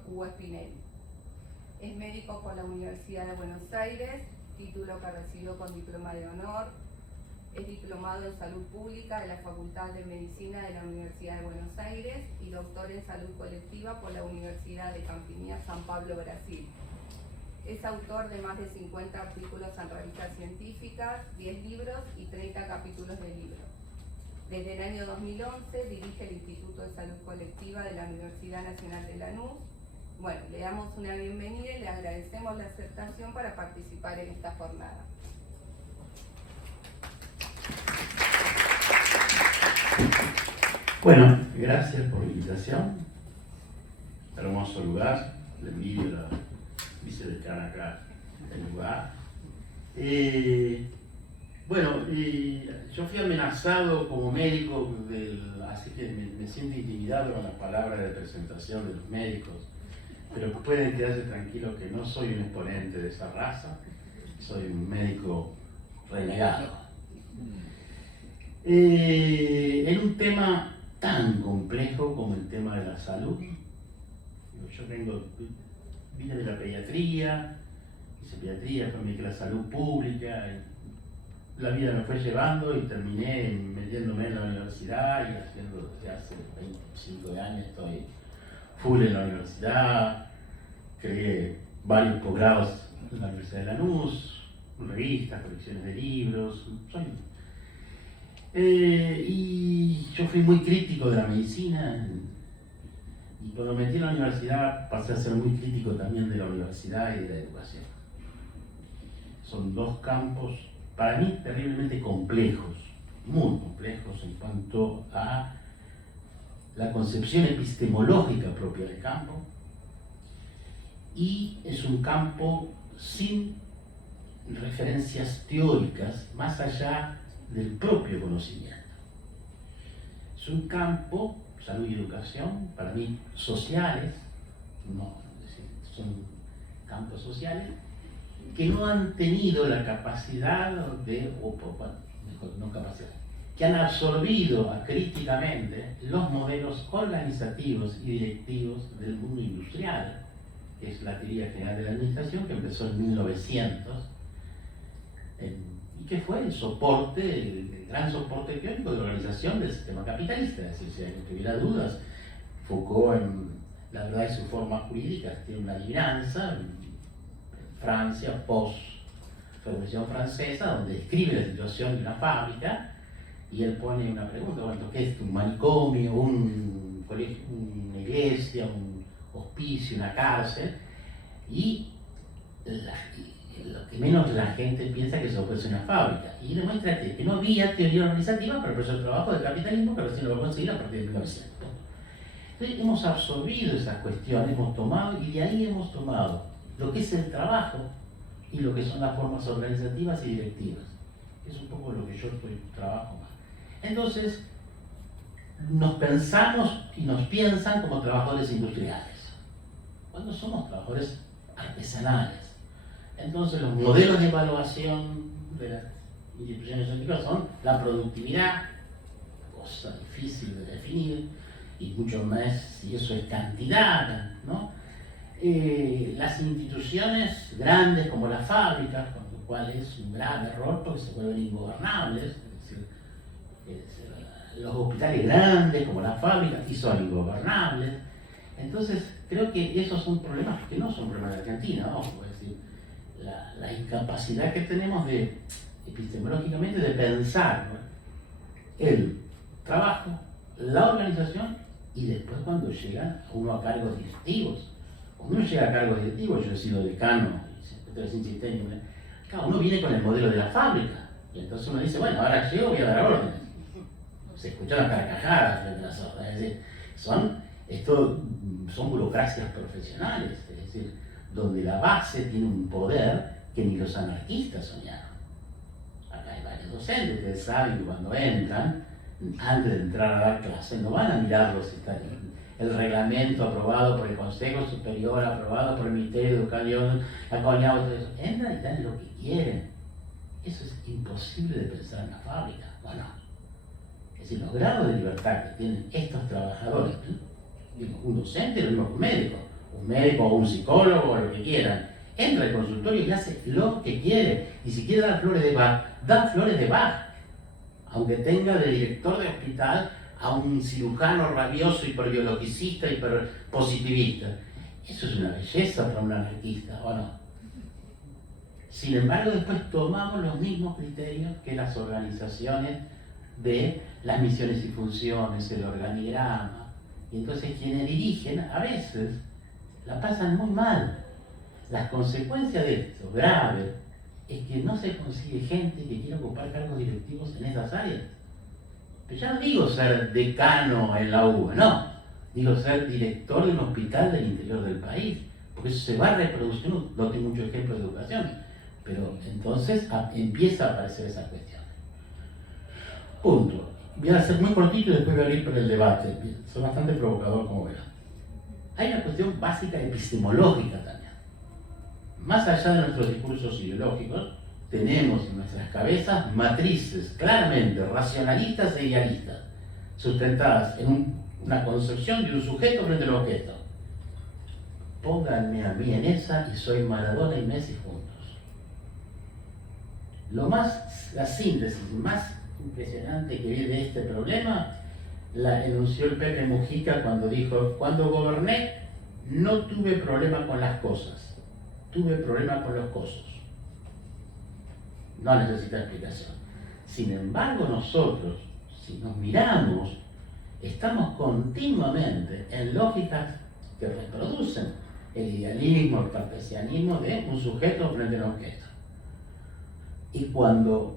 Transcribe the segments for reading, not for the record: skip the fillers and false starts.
doctor Hugo Spinelli. Es médico por la Universidad de Buenos Aires, título que recibió con diploma de honor. Es diplomado en Salud Pública de la Facultad de Medicina de la Universidad de Buenos Aires y doctor en Salud Colectiva por la Universidad de Campiñas, San Pablo, Brasil. Es autor de más de 50 artículos en revistas científicas, 10 libros y 30 capítulos de libros. Desde el año 2011 dirige el Instituto de Salud Colectiva de la Universidad Nacional de Lanús. Bueno, le damos una bienvenida y le agradecemos la aceptación para participar en esta jornada. Bueno, gracias por la invitación. Hermoso lugar, le envidio la vicedecana acá el lugar. Yo fui amenazado como médico, así que me siento intimidado con las palabras de presentación de los médicos, pero pueden quedarse tranquilos que no soy un exponente de esa raza, soy un médico renegado. En un tema tan complejo como el tema de la salud, yo vine de la pediatría, hice pediatría, después me dediqué a la salud pública, la vida me fue llevando y terminé metiéndome en la universidad y haciendo desde hace 25 años estoy full en la universidad, creé varios posgrados en la Universidad de Lanús, revistas, colecciones de libros, y yo fui muy crítico de la medicina y cuando me metí en la universidad pasé a ser muy crítico también de la universidad y de la educación. Son dos campos para mí terriblemente complejos, muy complejos en cuanto a la concepción epistemológica propia del campo, y es un campo sin referencias teóricas más allá del propio conocimiento. Es un campo, salud y educación, para mí sociales, son campos sociales que no han tenido la capacidad que han absorbido críticamente los modelos organizativos y directivos del mundo industrial, que es la teoría general de la administración, que empezó en 1900, y que fue el soporte, el gran soporte teórico de la organización del sistema capitalista. Es decir, si alguien tuviera dudas, Foucault, en La verdad y su forma jurídica, tiene una adivinanza en Francia, post-revolución francesa, donde describe la situación de una fábrica y él pone una pregunta: bueno, ¿qué es un manicomio, un colegio, una iglesia, un hospicio, una cárcel? Y lo que menos la gente piensa que eso puede ser una fábrica. Y demuestra que no había teoría organizativa para el proceso de trabajo del capitalismo, que recién lo va a conseguir a partir de 1900. Entonces hemos absorbido esas cuestiones, hemos tomado, y de ahí hemos tomado lo que es el trabajo y lo que son las formas organizativas y directivas. Es un poco lo que yo trabajo más. Entonces, nos pensamos y nos piensan como trabajadores industriales, cuando somos trabajadores artesanales. Entonces, los modelos de evaluación de las instituciones científicas son la productividad, cosa difícil de definir, y mucho más si eso es cantidad, ¿no? Las instituciones grandes como las fábricas, con lo cual es un grave error porque se vuelven ingobernables, es decir, los hospitales grandes como las fábricas y son ingobernables. Entonces, creo que esos son problemas que no son problemas de Argentina, ojo, es decir, la incapacidad que tenemos epistemológicamente de pensar, ¿no?, el trabajo, la organización y después cuando llega uno a cargos directivos. Cuando uno llega a cargos directivos, yo he sido decano y secretario de Ciencia y Técnica, claro, uno viene con el modelo de la fábrica y entonces uno dice, bueno, ahora llego, voy a dar órdenes. Se escuchan las carcajadas frente a las órdenes, es decir, son burocracias profesionales, es decir, donde la base tiene un poder que ni los anarquistas soñaron. Acá hay varios docentes, ustedes saben que cuando entran, antes de entrar a dar clases, no van a mirarlos si están el reglamento aprobado por el Consejo Superior, aprobado por el Ministerio de Educación, acompañado de todo eso. Entran y dan lo que quieren. Eso es imposible de pensar en la fábrica, ¿o no? Es decir, los grados de libertad que tienen estos trabajadores, digo, un docente lo mismo que un médico o un psicólogo o lo que quieran, entra al consultorio y hace lo que quiere. Y si quiere dar flores de Bach, da flores de Bach. Aunque tenga de director de hospital a un cirujano rabioso, hiperbiologicista, hiperpositivista. Eso es una belleza para un anarquista, ¿o no? Sin embargo, después tomamos los mismos criterios que las organizaciones de las misiones y funciones, el organigrama. Y entonces quienes dirigen a veces la pasan muy mal. Las consecuencias de esto, grave, es que no se consigue gente que quiera ocupar cargos directivos en esas áreas. Pero ya no digo ser decano en la UBA, no. Digo ser director de un hospital del interior del país. Porque eso se va reproduciendo, no tengo muchos ejemplos de educación. Pero entonces empieza a aparecer esa cuestión. Punto. Voy a ser muy cortito y después voy a ir por el debate. Soy bastante provocador, como verán. Hay una cuestión básica epistemológica también. Más allá de nuestros discursos ideológicos, tenemos en nuestras cabezas matrices claramente racionalistas e idealistas, sustentadas en una concepción de un sujeto frente al objeto. Pónganme a mí en esa y soy Maradona y Messi juntos. La síntesis más impresionante que vi de este problema la enunció el Pepe Mujica cuando dijo: cuando goberné no tuve problema con las cosas, tuve problema con los cosos. No necesita explicación. Sin embargo, nosotros, si nos miramos, estamos continuamente en lógicas que reproducen el idealismo, el cartesianismo de un sujeto frente a un objeto. Y cuando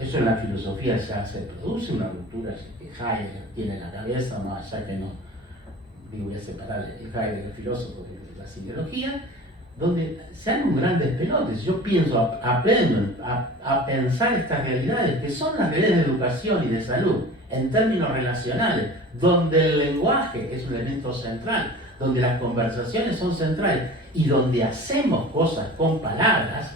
eso en la filosofía ya se produce una ruptura que Heidegger tiene en la cabeza, más allá que no, digo, voy a separar el Heidegger, el filósofo, de la psicología, donde se dan un gran despelote. Yo pienso, aprendo a pensar estas realidades, que son las realidades de educación y de salud, en términos relacionales, donde el lenguaje es un elemento central, donde las conversaciones son centrales y donde hacemos cosas con palabras,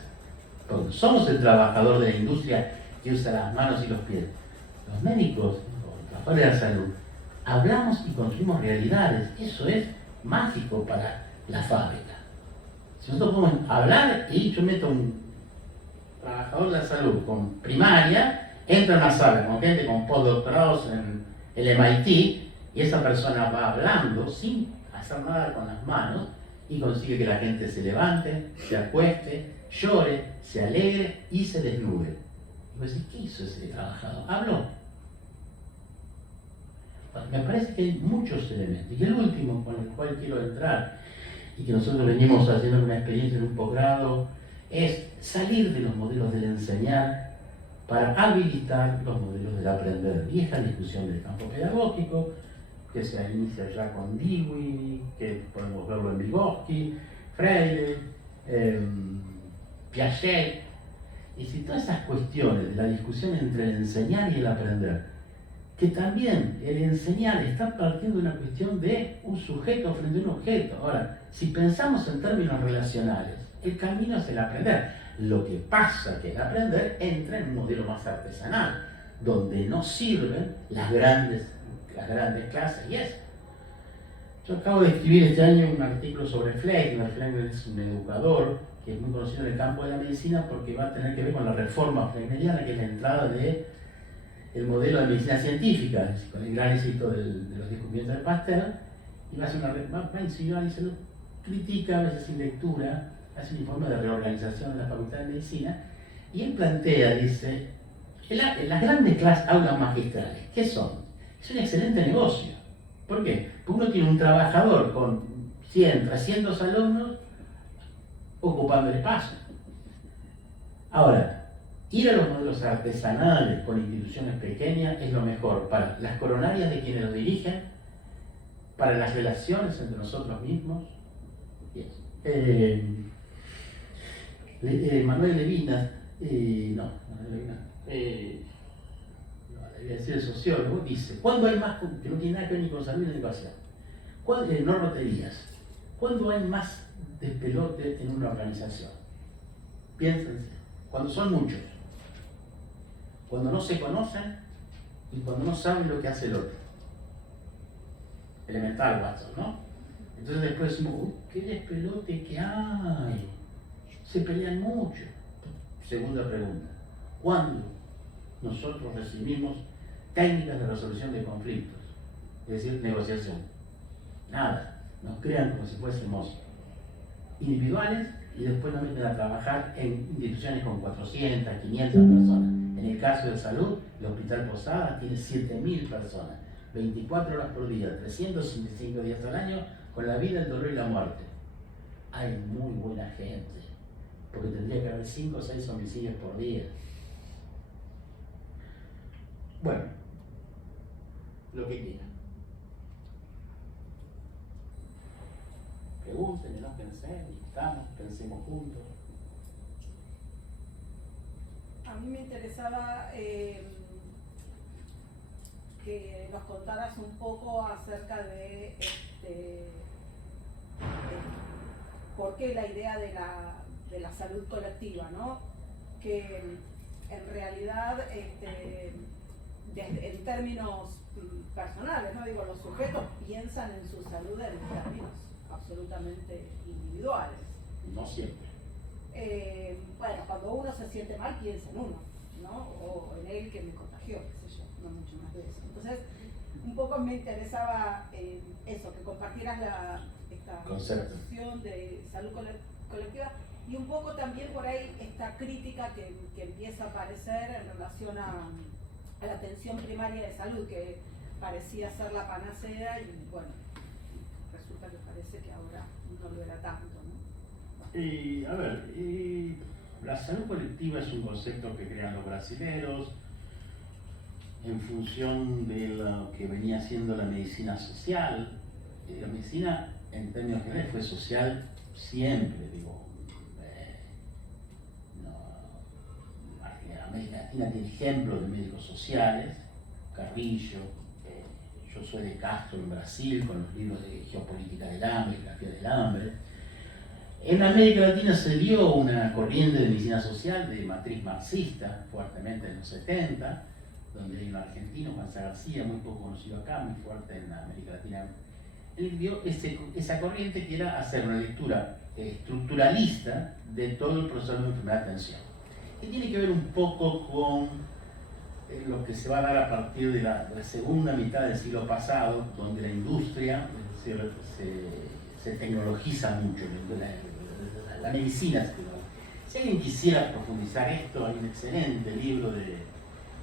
porque somos el trabajador de la industria que usa las manos y los pies. Los médicos, los trabajadores de la salud, hablamos y construimos realidades. Eso es mágico para la fábrica. Si nosotros podemos hablar y yo meto un trabajador de la salud con primaria, entra a una sala con gente con postdoctorados en el MIT y esa persona va hablando sin hacer nada con las manos y consigue que la gente se levante, se acueste, llore, se alegre y se desnude. Y vos decís, ¿qué hizo ese trabajador? Habló. Bueno, me parece que hay muchos elementos. Y el último con el cual quiero entrar, y que nosotros venimos haciendo una experiencia en un posgrado, es salir de los modelos del enseñar para habilitar los modelos del aprender. Vieja discusión del campo pedagógico, que se inicia ya con Dewey, que podemos verlo en Vygotsky, Freire, Piaget. Y si todas esas cuestiones de la discusión entre el enseñar y el aprender, que también el enseñar está partiendo de una cuestión de un sujeto frente a un objeto. Ahora, si pensamos en términos relacionales, el camino es el aprender. Lo que pasa es que el aprender entra en un modelo más artesanal, donde no sirven las grandes clases y eso. Yo acabo de escribir este año un artículo sobre Fleckner. Fleckner es un educador que es muy conocido en el campo de la medicina porque va a tener que ver con la reforma fleckneriana, que es la entrada de el modelo de medicina científica, con el gran éxito de los descubrimientos de Pasteur, y va a insinuar y se lo critica, a veces sin lectura, hace un informe de reorganización de la Facultad de Medicina, y él plantea, dice, las grandes clases aulas magistrales, ¿qué son? Es un excelente negocio. ¿Por qué? Porque uno tiene un trabajador con 100, 300 alumnos ocupando el espacio. Ahora, ir a los modelos artesanales con instituciones pequeñas es lo mejor para las coronarias de quienes lo dirigen, para las relaciones entre nosotros mismos. Manuel Levinas, voy a decir el sociólogo, dice, ¿cuándo hay más, que no tiene nada que ver ni con salud ni con educación? Norma Díaz, ¿cuándo hay más despelote en una organización? Piénsense, cuando son muchos, cuando no se conocen y cuando no saben lo que hace el otro. Elemental, Watson, ¿no? Entonces después decimos, uy, qué despelote que hay, se pelean mucho. Segunda pregunta, ¿cuándo nosotros recibimos técnicas de resolución de conflictos? Es decir, negociación. Nada, nos crean como si fuésemos individuales y después nos meten a trabajar en instituciones con 400, 500 personas. En el caso de salud, el Hospital Posada tiene 7.000 personas, 24 horas por día, 365 días al año, con la vida, el dolor y la muerte. Hay muy buena gente, porque tendría que haber 5 o 6 homicidios por día. Bueno, lo que quieran. Pregúntenme, no pensé, pensemos juntos. A mí me interesaba que nos contaras un poco acerca de por qué la idea de la salud colectiva, ¿no? Que en realidad, en términos personales, ¿no? Digo, los sujetos piensan en su salud en términos absolutamente individuales. No siempre. Bueno, cuando uno se siente mal, piensa en uno, ¿no? O en él que me contagió, qué sé yo, no mucho más de eso. Entonces, un poco me interesaba eso, que compartieras esta concepción de salud colectiva y un poco también por ahí esta crítica que empieza a aparecer en relación a la atención primaria de salud, que parecía ser la panacea y bueno, resulta que parece que ahora no lo era tanto, ¿no? A ver, la salud colectiva es un concepto que crean los brasileros en función de lo que venía siendo la medicina social. La medicina, en términos generales, fue social siempre, digo. América Latina tiene ejemplos de médicos sociales, Carrillo, yo soy de Castro en Brasil, con los libros de Geopolítica del Hambre, Geografía del Hambre. En América Latina se dio una corriente de medicina social de matriz marxista, fuertemente en los 70, donde hay un argentino, Juan García, muy poco conocido acá, muy fuerte en América Latina. Él dio esa corriente que era hacer una lectura estructuralista de todo el proceso de la enfermedad de atención, que tiene que ver un poco con lo que se va a dar a partir de la segunda mitad del siglo pasado, donde la industria se tecnologiza mucho, la medicina. Si alguien quisiera profundizar esto, hay un excelente libro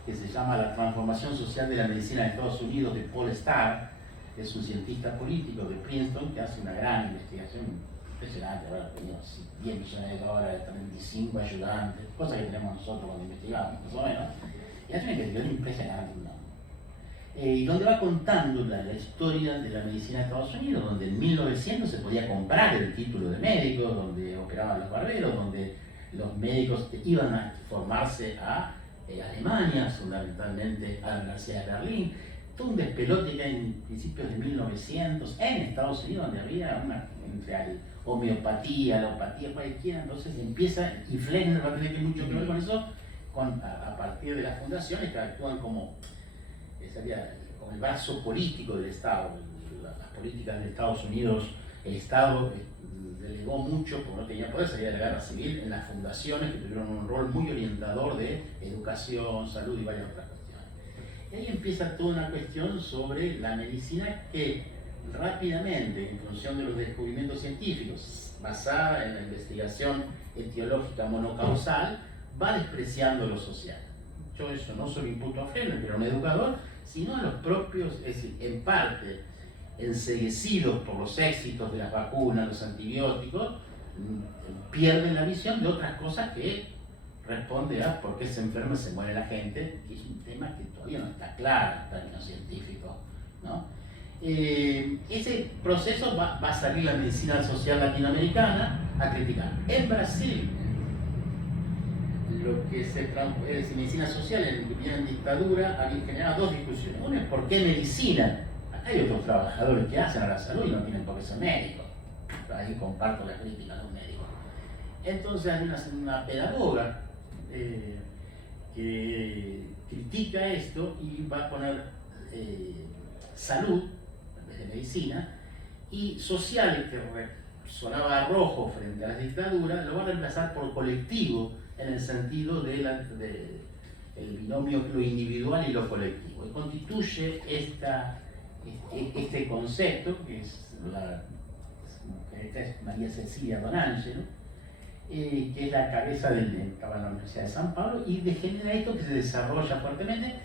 que se llama La transformación social de la medicina de Estados Unidos, de Paul Starr, que es un cientista político de Princeton, que hace una gran investigación impresionante. Ahora tenemos 10 millones de dólares, 35 ayudantes, cosas que tenemos nosotros cuando investigamos, más o menos. Y hace una investigación impresionante, ¿no? Y donde va contando la historia de la medicina de Estados Unidos, donde en 1900 se podía comprar el título de médico, donde operaban los barberos, donde los médicos iban a formarse a Alemania, fundamentalmente a la Universidad de Berlín. Todo un despelote que en principios de 1900 en Estados Unidos, donde había entre homeopatía, alopatía, cualquiera. Entonces empieza, y Fleckner va a tener mucho que ver con eso, a partir de las fundaciones que actúan como el brazo político del Estado. Las políticas de Estados Unidos, el Estado delegó mucho, porque no tenía poder, salía de la guerra civil, en las fundaciones que tuvieron un rol muy orientador de educación, salud y varias otras cuestiones. Y ahí empieza toda una cuestión sobre la medicina que rápidamente, en función de los descubrimientos científicos, basada en la investigación etiológica monocausal, va despreciando lo social. Yo eso no solo imputo a Fleckner, que era un educador, sino a los propios, es decir, en parte, enceguecidos por los éxitos de las vacunas, los antibióticos, pierden la visión de otras cosas que responde a por qué se enferma y se muere la gente, que es un tema que todavía no está claro en términos científicos, ¿no? Ese proceso va a salir la medicina social latinoamericana a criticar. En Brasil, lo que es medicina social en dictadura había generado dos discusiones. Una es por qué medicina. Acá hay otros trabajadores que hacen a la salud y no tienen por qué ser médicos. Ahí comparto la crítica de un médico. Entonces hay una pedagoga que critica esto y va a poner salud en vez de medicina, y social, que sonaba rojo frente a la dictadura, lo va a reemplazar por colectivo en el sentido de el binomio lo individual y lo colectivo. Y constituye este concepto, que esta es María Cecilia Donangelo, que es la cabeza estaba en la Universidad de San Pablo, y genera esto que se desarrolla fuertemente.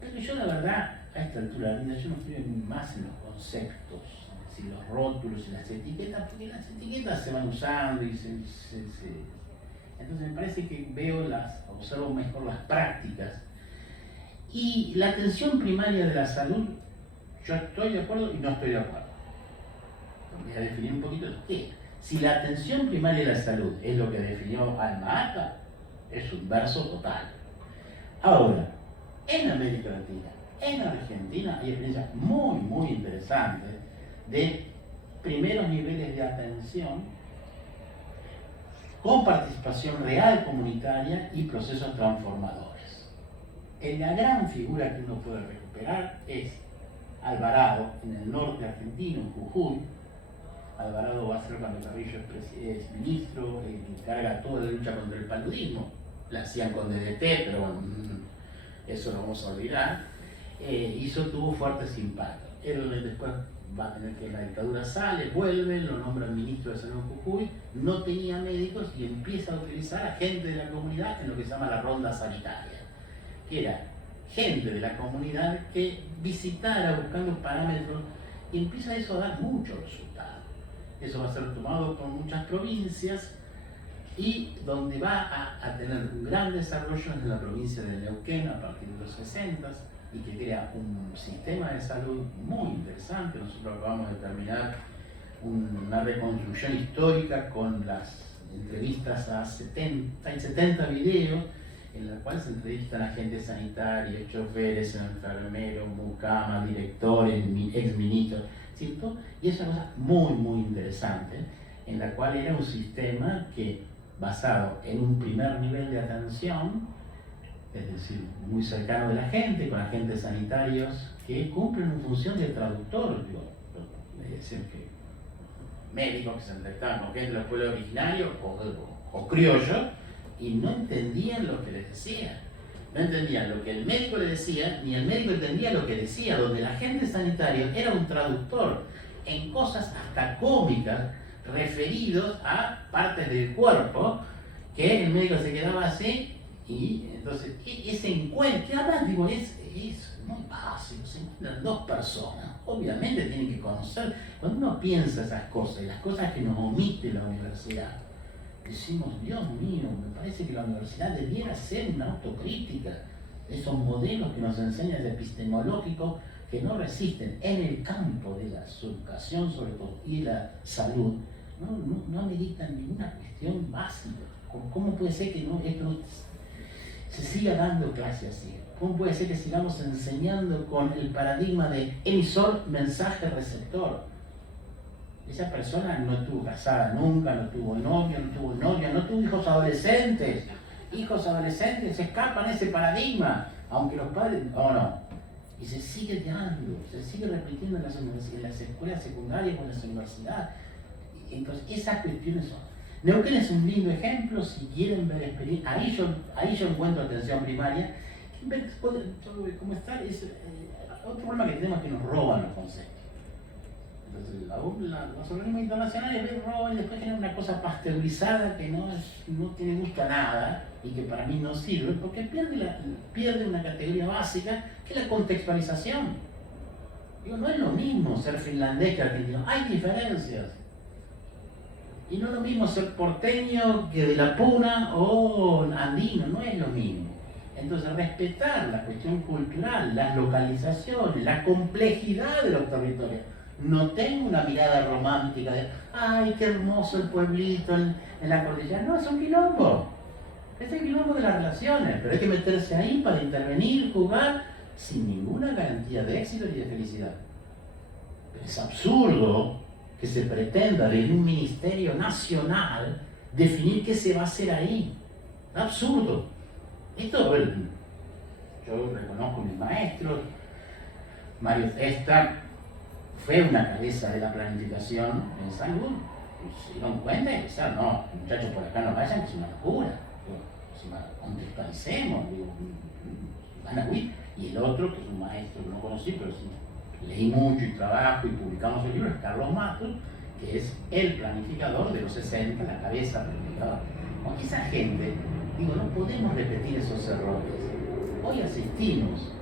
Pero yo la verdad, a esta altura de la vida, yo no estoy más en los conceptos, es decir, los rótulos y las etiquetas, porque las etiquetas se van usando y entonces me parece que observo mejor las prácticas. Y la atención primaria de la salud, yo estoy de acuerdo y no estoy de acuerdo. Voy a definir un poquito qué. Si la atención primaria de la salud es lo que definió Alma-Ata, es un verso total. Ahora, en América Latina, en Argentina, hay experiencias muy, muy interesantes de primeros niveles de atención con participación real comunitaria y procesos transformadores. La gran figura que uno puede recuperar es Alvarado, en el norte argentino, en Jujuy. Alvarado va a ser cuando Carrillo es ministro, encarga toda la lucha contra el paludismo. La hacían con DDT, pero bueno, eso lo vamos a olvidar. Y eso tuvo fuertes impactos. Él después va a tener que la dictadura sale, vuelve, lo nombran ministro de Salud en Jujuy, no tenía médicos y empieza a utilizar a gente de la comunidad en lo que se llama la ronda sanitaria, que era gente de la comunidad que visitara buscando parámetros, y empieza eso a dar muchos resultados. Eso va a ser tomado por muchas provincias y donde va a tener un gran desarrollo en la provincia de Neuquén a partir de los 60 y que crea un sistema de salud muy interesante. Nosotros acabamos de terminar una reconstrucción histórica con las entrevistas a 70 videos en los cuales se entrevistan a agentes sanitarios, choferes, enfermeros, mucamas, directores, exministros, ¿cierto? Y es una cosa muy, muy interesante, en la cual era un sistema que, basado en un primer nivel de atención, es decir, muy cercano de la gente, con agentes sanitarios que cumplen una función de traductor, es decir, que médicos que se entrevistaban con gente de los pueblos originarios o criollos y no entendían lo que les decía. No entendían lo que el médico le decía, ni el médico entendía lo que decía, donde el agente sanitario era un traductor en cosas hasta cómicas referidos a partes del cuerpo que el médico se quedaba así. Y entonces ese encuentro, que además digo, es muy básico, se encuentran dos personas, obviamente tienen que conocer. Cuando uno piensa esas cosas y las cosas que nos omite la universidad, decimos, Dios mío, me parece que la universidad debiera ser una autocrítica de esos modelos que nos enseñan epistemológicos que no resisten en el campo de la educación sobre todo y la salud, no meditan ninguna cuestión básica. ¿Cómo puede ser que esto se siga dando clase así? ¿Cómo puede ser que sigamos enseñando con el paradigma de emisor, mensaje, receptor? Esa persona no estuvo casada nunca, no tuvo novio, no tuvo novia, no tuvo hijos adolescentes. Hijos adolescentes se escapan ese paradigma, aunque los padres, no. Y se sigue dando, se sigue repitiendo en las escuelas secundarias o en las universidades. Entonces, esas cuestiones son. Neuquén es un lindo ejemplo, si quieren ver experiencia, ahí yo encuentro atención primaria. Cómo está, es otro problema que tenemos es que nos roban los conceptos. Entonces, los organismos internacionales roban y después generan una cosa pasteurizada que no tiene gusto a nada y que para mí no sirve, porque pierde una categoría básica que es la contextualización. Digo, no es lo mismo ser finlandés que argentino, hay diferencias. Y no es lo mismo ser porteño que de la Puna o andino, no es lo mismo. Entonces, respetar la cuestión cultural, las localizaciones, la complejidad de los territorios. No tengo una mirada romántica de, ay, qué hermoso el pueblito en la cordillera. No, es un quilombo. Es el quilombo de las relaciones, pero hay que meterse ahí para intervenir, jugar, sin ninguna garantía de éxito y de felicidad. Pero es absurdo que se pretenda desde un ministerio nacional definir qué se va a hacer ahí. Es absurdo. Esto, yo reconozco a mis maestros, Mario Testa, fue una cabeza de la planificación en salud, se dieron cuenta y pensaron, no, muchachos, por acá no vayan, que es una locura. Contextualicemos, digo, van a huir. Y el otro, que es un maestro que no conocí, pero sí, leí mucho y trabajo y publicamos el libro, es Carlos Matos, que es el planificador de los 60, la cabeza planificadora. Con esa gente, digo, no podemos repetir esos errores. Hoy asistimos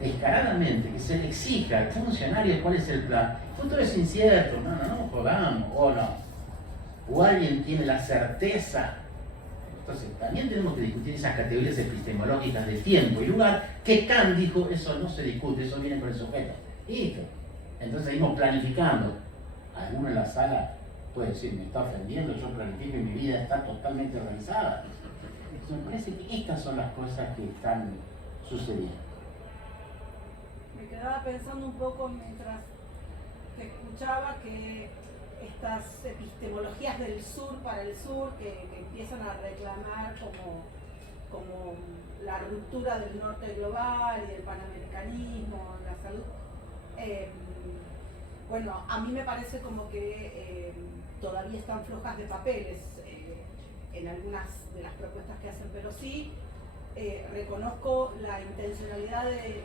descaradamente que se le exija al funcionario cuál es el plan. El futuro es incierto, no jodamos, o no. O alguien tiene la certeza. Entonces, también tenemos que discutir esas categorías epistemológicas de tiempo y lugar, que Kant dijo, eso no se discute, eso viene con el sujeto. Listo. Entonces seguimos planificando. Alguno en la sala puede decir, me está ofendiendo, yo planifico y mi vida está totalmente organizada. Entonces, me parece que estas son las cosas que están sucediendo. Me quedaba pensando un poco mientras te escuchaba que estas epistemologías del sur para el sur que empiezan a reclamar como la ruptura del norte global y del panamericanismo, la salud. Bueno, a mí me parece como que todavía están flojas de papeles en algunas de las propuestas que hacen, pero sí reconozco la intencionalidad de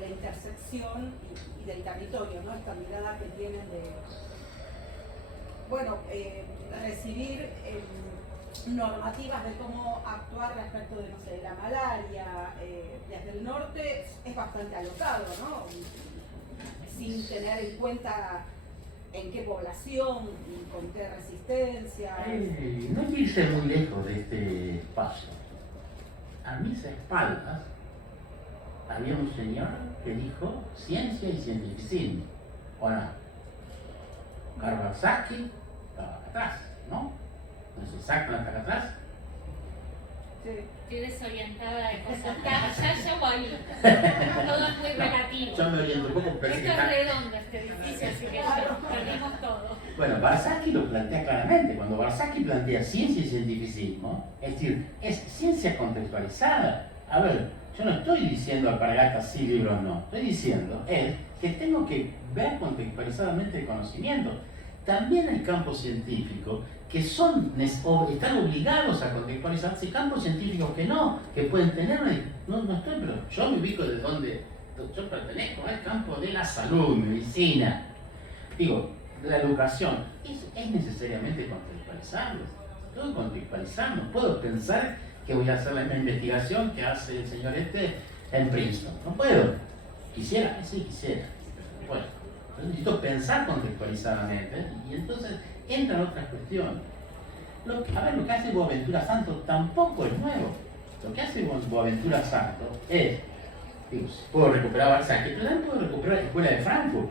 la intersección y del territorio, ¿no? Esta mirada que tienen de, bueno, recibir normativas de cómo actuar respecto de, no sé, la malaria desde el norte es bastante alocado, ¿no? Sin tener en cuenta en qué población y con qué resistencia. No hay que irse muy lejos de este espacio. A mis espaldas había un señor que dijo ciencia y cientificismo, ¿o no? Kawasaki estaba acá atrás, ¿no? Entonces sacan hasta acá atrás. Sí. Estoy desorientada de cosas. Ya voy. Todo es muy relativo. Yo me oriento un poco, me parece que Esto es está... redondo, este edificio, así que ya perdimos todo. Bueno, Barsaki lo plantea claramente. Cuando Barsaki plantea ciencia y cientificismo, es decir, es ciencia contextualizada. A ver, yo no estoy diciendo alpargatas sí, libros no. Estoy diciendo es que tengo que ver contextualizadamente el conocimiento. También hay campos científicos que están obligados a contextualizarse y campos científicos que no, que pueden tener no estoy, pero yo me ubico de donde yo pertenezco al campo de la salud, medicina, digo, de la educación. Es necesariamente contextualizarlo. Tengo que contextualizar, no puedo pensar que voy a hacer la misma investigación que hace el señor en Princeton. No puedo. Quisiera, sí quisiera. Bueno, necesito pensar contextualizadamente y entonces entran otras cuestiones. Lo que hace Boaventura Santo tampoco es nuevo. Lo que hace Boaventura Santo es, digo, puedo recuperar Barsaki, pero también puedo recuperar la Escuela de Frankfurt,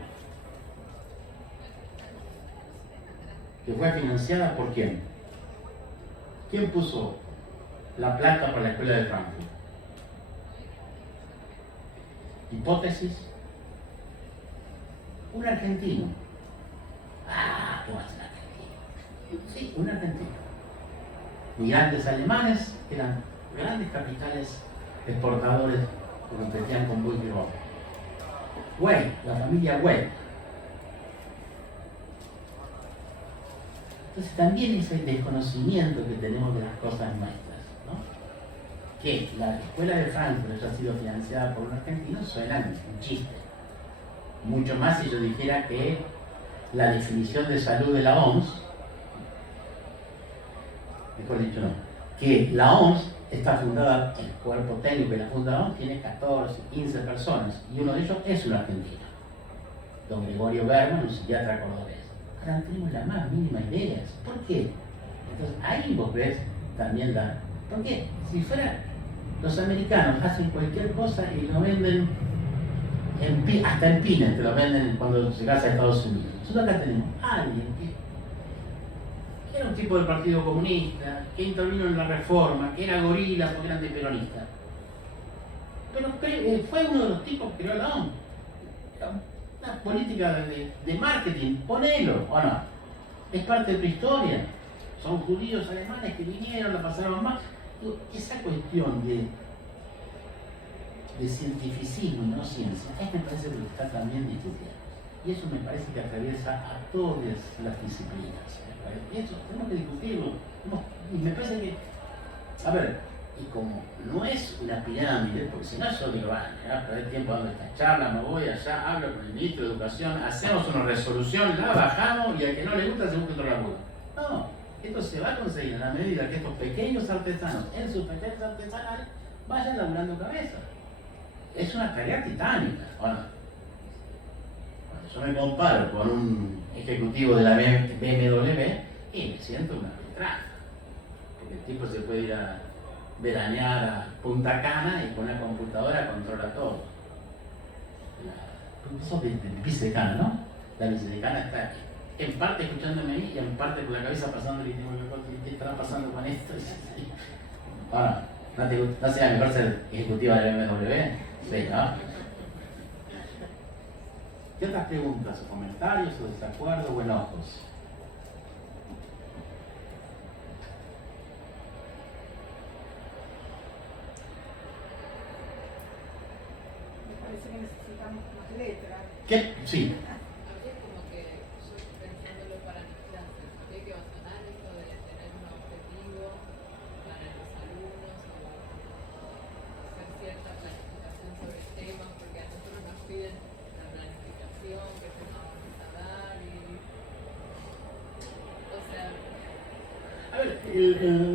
que fue financiada por quién. ¿Quién puso la plata para la Escuela de Frankfurt? Hipótesis. Un argentino. Ah, ¿qué va a ser argentino? Sí, un argentino. Migrantes alemanes que eran grandes capitales exportadores que competían con Buick y Roca. Wey, la familia Wey. Entonces también es el desconocimiento que tenemos de las cosas nuestras, ¿no? Que la Escuela de Frankfurt haya sido financiada por un argentino suena un chiste. Mucho más si yo dijera que la definición de salud de la OMS, mejor dicho no, que la OMS está fundada, el cuerpo técnico de la funda la OMS tiene 14, 15 personas y uno de ellos es un argentino, don Gregorio Berman, un psiquiatra cordobés. Ahora no tenemos la más mínima idea. ¿Por qué? Entonces ahí vos ves también ¿por qué? Si fuera, los americanos hacen cualquier cosa y lo venden hasta en pines, te lo venden cuando llegas a Estados Unidos. Nosotros acá tenemos a alguien que era un tipo del Partido Comunista, que intervino en la reforma, que era gorila porque era antiperonista. Pero fue uno de los tipos que creó la ONU. Era una política de marketing, ponelo o no. Es parte de tu historia. Son judíos alemanes que vinieron, la pasaron mal. Esa cuestión de cientificismo y no ciencia, me parece que está también discutiendo. Y eso me parece que atraviesa a todas las disciplinas. Y eso tenemos que discutirlo. Y me parece que, a ver, y como no es una pirámide, porque si no es solo perder tiempo dando esta charla, me voy allá, hablo con el ministro de Educación, hacemos una resolución, la bajamos y al que no le gusta se busca otro laburo. No, esto se va a conseguir en la medida que estos pequeños artesanos en sus talleres artesanales vayan laburando cabeza. Es una tarea titánica. Bueno, yo me comparo con un ejecutivo de la BMW y me siento una petraja. Porque el tipo se puede ir a veranear a Punta Cana y con una computadora controla todo. Sos de Vicecana, ¿no? La Vicecana está en parte escuchándome a mí y en parte con la cabeza pasando y digo, ¿qué estará pasando con esto? Ahora, ¿no sea mejor ser ejecutiva de la BMW? Sí, ¿no? ¿Qué otras preguntas o comentarios o desacuerdos o enojos? Me parece que necesitamos más letras. ¿Qué? Sí. Es como que yo pensándolo para mis clases, habría que abandonar esto de tener un objetivo para los alumnos o hacer cierta planificación sobre temas, porque a nosotros nos piden la planificación, qué temas vamos a dar y... O sea... A ver,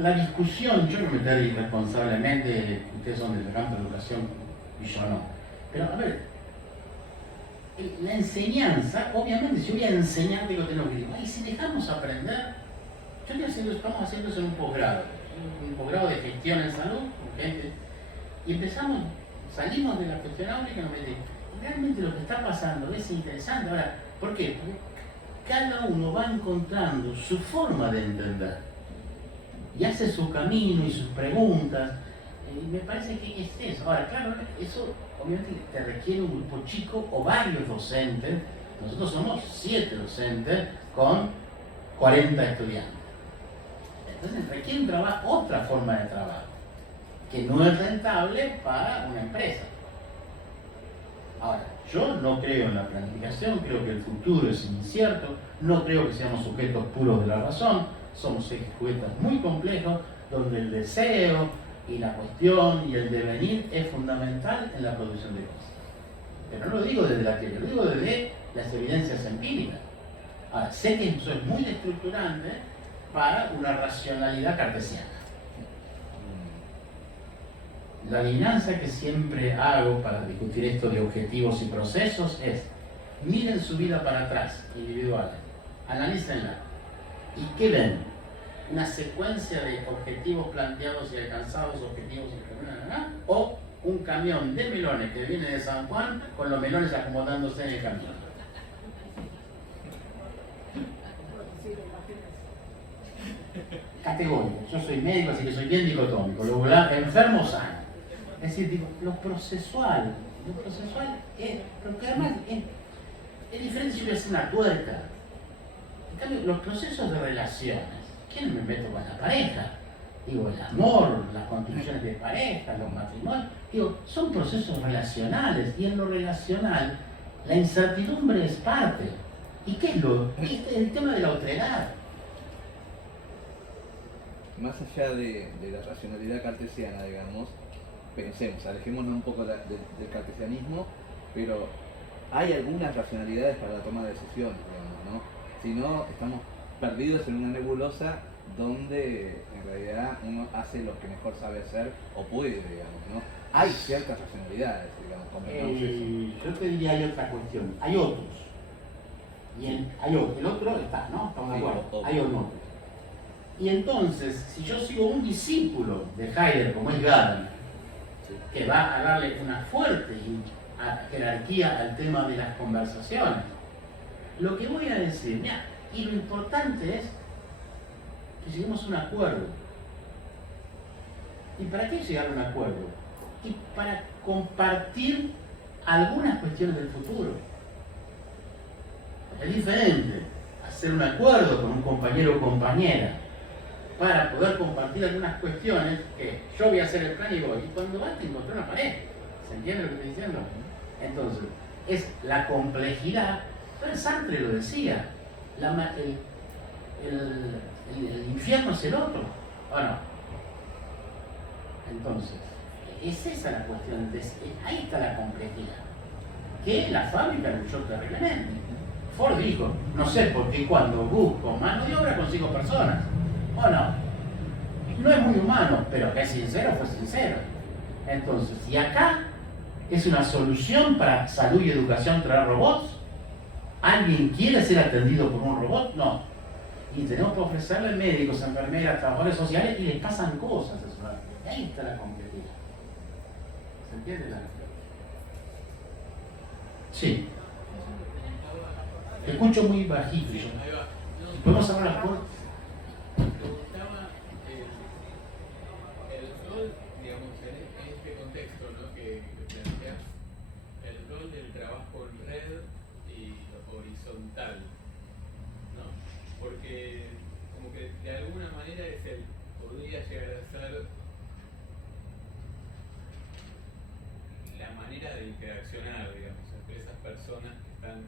la discusión, yo no me meteré irresponsablemente, ustedes son del campo de educación y yo no. Pero a ver, la enseñanza, obviamente, si yo voy a enseñar, digo, tengo que decir, y si dejamos aprender, estamos haciendo eso en un posgrado de gestión en salud, con gente, y salimos de la cuestión áurea y nos metemos. Realmente lo que está pasando es interesante. Ahora, ¿por qué? Porque cada uno va encontrando su forma de entender y hace su camino y sus preguntas. Y me parece que es eso. Ahora, claro, eso obviamente te requiere un grupo chico o varios docentes. Nosotros somos 7 docentes con 40 estudiantes. Entonces requiere otra forma de trabajo, que no es rentable para una empresa. Ahora, yo no creo en la planificación, creo que el futuro es incierto, no creo que seamos sujetos puros de la razón, somos sujetos muy complejos, donde el deseo y la cuestión y el devenir es fundamental en la producción de cosas. Pero no lo digo desde la teoría, lo digo desde las evidencias empíricas. Ahora, sé que eso es muy estructurante para una racionalidad cartesiana. La adivinanza que siempre hago para discutir esto de objetivos y procesos es: miren su vida para atrás, individual, analícenla. ¿Y qué ven? Una secuencia de objetivos planteados y alcanzados, objetivos y o un camión de melones que viene de San Juan con los melones acomodándose en el camión. Categoría. Yo soy médico, así que soy bien dicotómico. Luego, enfermo sano. Es decir, digo, lo procesual es, porque además es diferente si yo voy a hacer una tuerca. En cambio, los procesos de relaciones, ¿quién me meto con la pareja? Digo, el amor, las construcciones de pareja, los matrimonios, digo, son procesos relacionales, y en lo relacional la incertidumbre es parte. ¿Y qué es el tema de la otredad? Más allá de la racionalidad cartesiana, digamos, pensemos, alejémonos un poco del cartesianismo, pero hay algunas racionalidades para la toma de decisiones, digamos, ¿no? Si no, estamos perdidos en una nebulosa donde en realidad uno hace lo que mejor sabe hacer o puede, digamos, ¿no? Hay ciertas racionalidades, digamos, convengamos eso. Yo te diría, hay otra cuestión, hay otros. Hay otro, el otro está, ¿no? Estamos de acuerdo, hay otro. Y entonces, si yo sigo un discípulo de Heidegger, como es Gadamer, que va a darle una fuerte jerarquía al tema de las conversaciones, lo que voy a decir, mira, y lo importante es que lleguemos a un acuerdo. ¿Y para qué llegar a un acuerdo? Y para compartir algunas cuestiones del futuro. Es diferente hacer un acuerdo con un compañero o compañera para poder compartir algunas cuestiones que yo voy a hacer el plan y voy, y cuando vas te encontré una pared. ¿Se entiende lo que estoy diciendo? Entonces, es la complejidad Entonces Sartre lo decía, el infierno es el otro, ¿o no? Entonces, es esa la cuestión, ahí está la complejidad, que la fábrica luchó terriblemente. Ford dijo, no sé por qué cuando busco mano de obra consigo personas, ¿o no? No es muy humano, pero que es sincero, fue sincero. Entonces, y acá es una solución para salud y educación traer robots. ¿Alguien quiere ser atendido por un robot? No. Y tenemos que ofrecerle médicos, enfermeras, trabajadores sociales y les pasan cosas. Ahí está la complejidad. ¿Se entiende la? Sí. Te escucho muy bajito. Sí, ahí va. ¿Podemos hablar las puertas? Preguntaba el rol, digamos, en este contexto, ¿no? que planteas, el rol del trabajo en red y horizontal, ¿no? Porque como que de alguna manera podría llegar a ser la manera de interaccionar, digamos, entre esas personas que están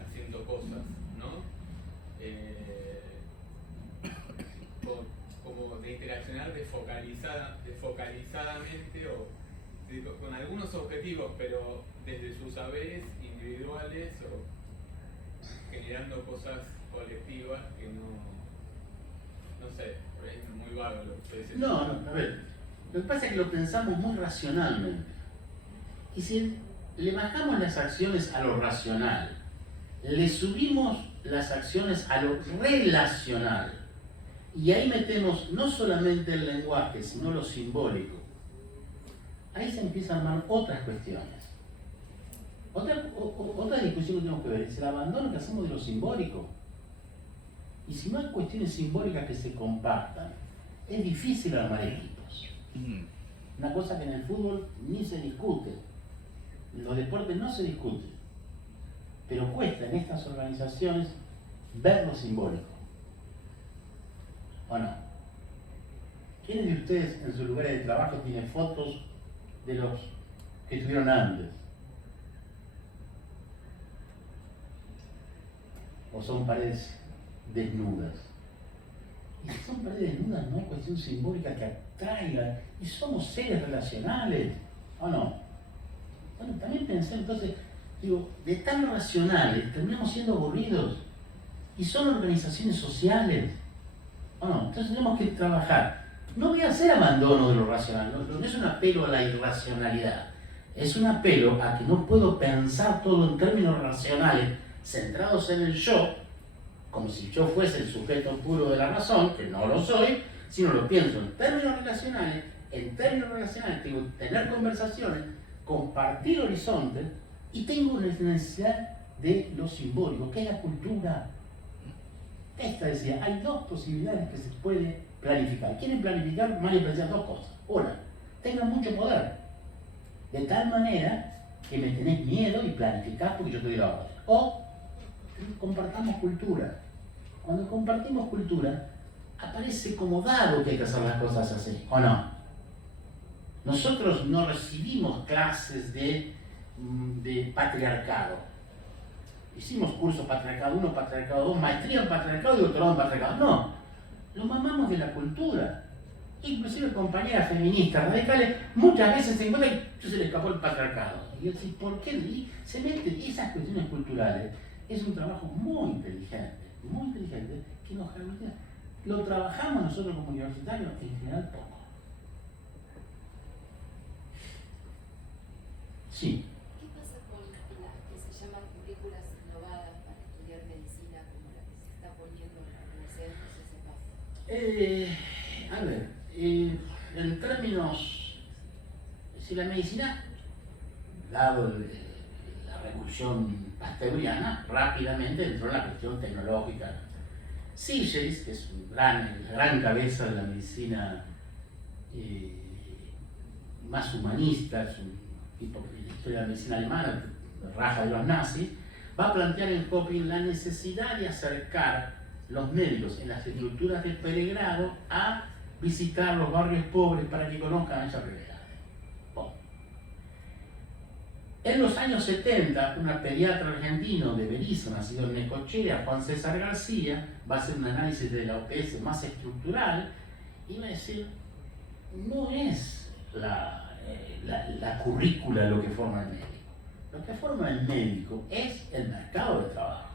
haciendo cosas, ¿no? Como de interaccionar desfocalizadamente o con algunos objetivos, pero desde sus saberes individuales o generando cosas colectivas que no sé, por ahí es muy vago lo que estoy diciendo. No, a ver, lo que pasa es que lo pensamos muy racionalmente. Y si le bajamos las acciones a lo racional, le subimos las acciones a lo relacional, y ahí metemos no solamente el lenguaje, sino lo simbólico, ahí se empiezan a armar otras cuestiones. Otra discusión que tenemos que ver es el abandono que hacemos de lo simbólico. Y si no hay cuestiones simbólicas que se compartan, es difícil armar equipos. Una cosa que en el fútbol ni se discute, en los deportes no se discute, pero cuesta en estas organizaciones ver lo simbólico. ¿O no? ¿Quiénes de ustedes en sus lugares de trabajo tienen fotos de los que estuvieron antes? ¿O son paredes desnudas? Y si son paredes desnudas no hay cuestión simbólica que atraiga, y somos seres relacionales, ¿o no? Bueno, también pensé entonces, digo, de tan racionales terminamos siendo aburridos, y son organizaciones sociales, ¿o no? Entonces tenemos que trabajar. No voy a hacer abandono de lo racional, no es un apelo a la irracionalidad, es un apelo a que no puedo pensar todo en términos racionales, centrados en el yo, como si yo fuese el sujeto puro de la razón, que no lo soy, sino lo pienso en términos relacionales, tengo que tener conversaciones, compartir horizontes, y tengo una necesidad de lo simbólico, que es la cultura. Esta decía, hay dos posibilidades que se puede planificar. ¿Quieren planificar? Mario plantea dos cosas. Una, tengan mucho poder, de tal manera que me tenés miedo y planificás porque yo te doy la orden. O compartamos cultura. Cuando compartimos cultura, aparece como dado que hay que hacer las cosas así, ¿o no? Nosotros no recibimos clases de patriarcado. Hicimos cursos patriarcado 1, patriarcado 2, maestría en patriarcado y doctorado en patriarcado. No, lo mamamos de la cultura. Inclusive compañeras feministas radicales muchas veces se encuentran que se les escapó el patriarcado. Y yo decía, ¿por qué? Y se meten esas cuestiones culturales. Es un trabajo muy inteligente, que nos permite. Lo trabajamos nosotros como universitarios, en general poco. Sí. ¿Qué pasa con las que se llaman currículas innovadas para estudiar medicina, como la que se está poniendo en la universidad de José Paz? A ver, en términos, si la medicina, dado la revolución pasteuriana, rápidamente entró en la cuestión tecnológica. Siches, que es la gran cabeza de la medicina más humanista, es un tipo de la historia de la medicina alemana, raja de los nazis, va a plantear en Coping la necesidad de acercar los médicos en las estructuras de pregrado a visitar los barrios pobres para que conozcan a esas realidades. Bueno. En los años 70, una pediatra argentino de Berizo, nacido en Necochea, Juan César García, va a hacer un análisis de la OPS más estructural y va a decir, no es la currícula lo que forma el médico. Lo que forma el médico es el mercado de trabajo.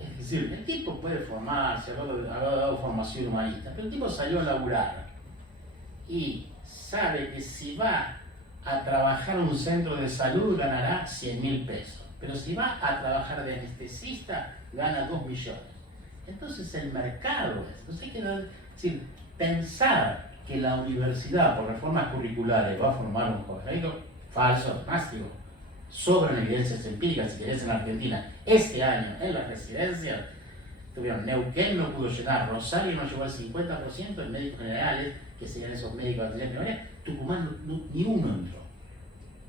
Es decir, el tipo puede formarse, habrá dado formación humanista, pero el tipo salió a laburar y sabe que si va a trabajar en un centro de salud ganará 100.000 pesos, pero si va a trabajar de anestesista gana 2 millones. Entonces el mercado es, entonces hay que decir, pensar que la universidad por reformas curriculares va a formar un joven médico, falso, mástico, sobran evidencias empíricas, si querés, en Argentina. Este año en las residencias tuvieron Neuquén no pudo llenar, Rosario no llegó al 50% en médicos generales, que serían esos médicos de atención primaria, Tucumán ni uno entró.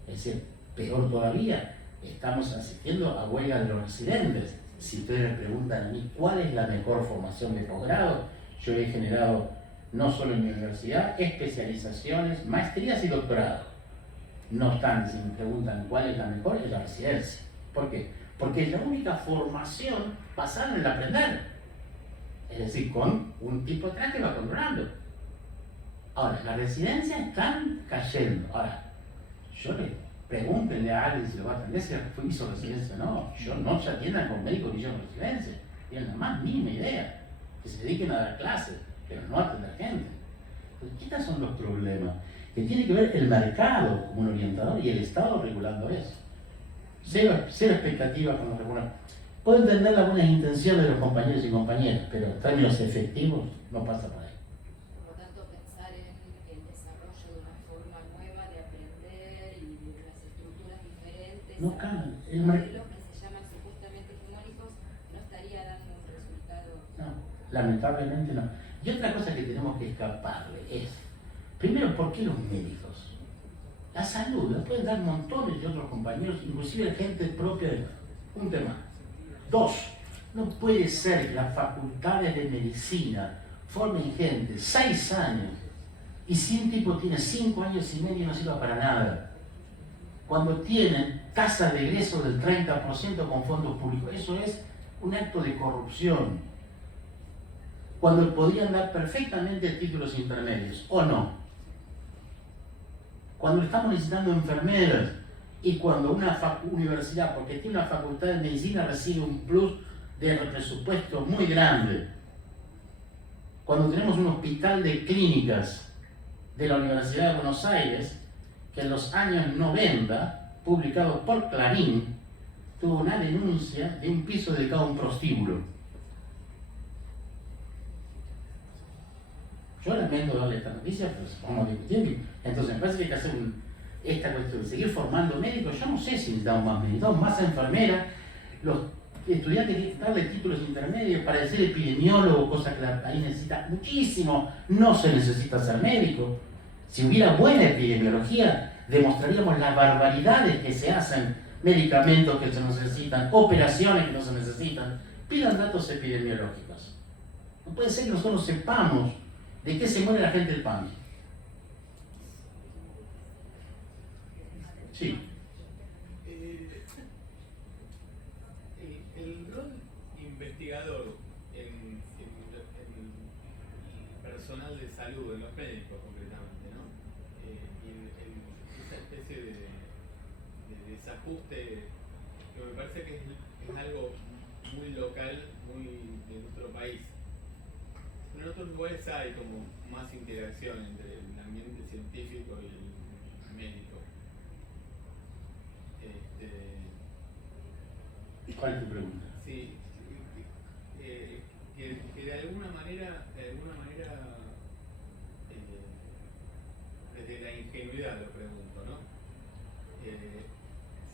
Es decir, peor todavía, estamos asistiendo a huelga de los residentes. Si ustedes me preguntan a mí cuál es la mejor formación de posgrado, yo he generado, no solo en mi universidad, especializaciones, maestrías y doctorados. No obstante, si me preguntan cuál es la mejor, es la residencia. ¿Por qué? Porque es la única formación basada en el aprender. Es decir, con un tipo atrás que va controlando. Ahora, las residencias están cayendo. Ahora, yo pregúntenle a alguien si lo va a atender, si hizo residencia o no. Yo no se atiendan con médicos que hicieron residencia. Tienen la más mínima idea. Que se dediquen a dar clases, pero no a atender gente. Entonces, estos son los problemas. Que tiene que ver el mercado como un orientador y el Estado regulando eso. Cero expectativa con los reguladores. Puedo entender las buenas intenciones de los compañeros y compañeras, pero en términos efectivos no pasa por ahí. Por lo tanto, pensar en el desarrollo de una forma nueva de aprender y de unas estructuras diferentes, No cambian. El modelos que se llaman supuestamente hegemónicos, no estaría dando un resultado. No, lamentablemente no. Y otra cosa que tenemos que escaparle es, primero, ¿por qué los médicos? La salud, la pueden dar montones de otros compañeros, inclusive gente propia de un tema. 2, no puede ser que las facultades de medicina formen gente 6 años y si un tipo tiene 5 años y medio no sirva para nada. Cuando tienen tasa de egreso del 30% con fondos públicos, eso es un acto de corrupción. Cuando podrían dar perfectamente títulos intermedios, ¿o no? Cuando estamos necesitando enfermeras y cuando una universidad, porque tiene una facultad de medicina, recibe un plus de presupuesto muy grande. Cuando tenemos un hospital de clínicas de la Universidad de Buenos Aires, que en los años 90, publicado por Clarín, tuvo una denuncia de un piso dedicado a un prostíbulo. Yo lamento darle esta noticia, pero vamos a discutir. Entonces me parece que hay que hacer esta cuestión, seguir formando médicos. Yo no sé si necesitamos más médicos, necesitamos más enfermeras. Los estudiantes quieren darle títulos intermedios para ser epidemiólogo, cosa que ahí necesita muchísimo. No se necesita ser médico. Si hubiera buena epidemiología, demostraríamos las barbaridades que se hacen, medicamentos que se necesitan, operaciones que no se necesitan. Pidan datos epidemiológicos. No puede ser que nosotros sepamos de qué se muere la gente del PAMI. Sí. El rol investigador en personal de salud, en los médicos concretamente, ¿no? Esa especie de desajuste que me parece que es algo muy local, muy de nuestro país. En otros lugares hay como más integración entre el ambiente científico y el médico. ¿Cuál es tu pregunta? Sí, que de alguna manera, desde la ingenuidad lo pregunto, ¿no?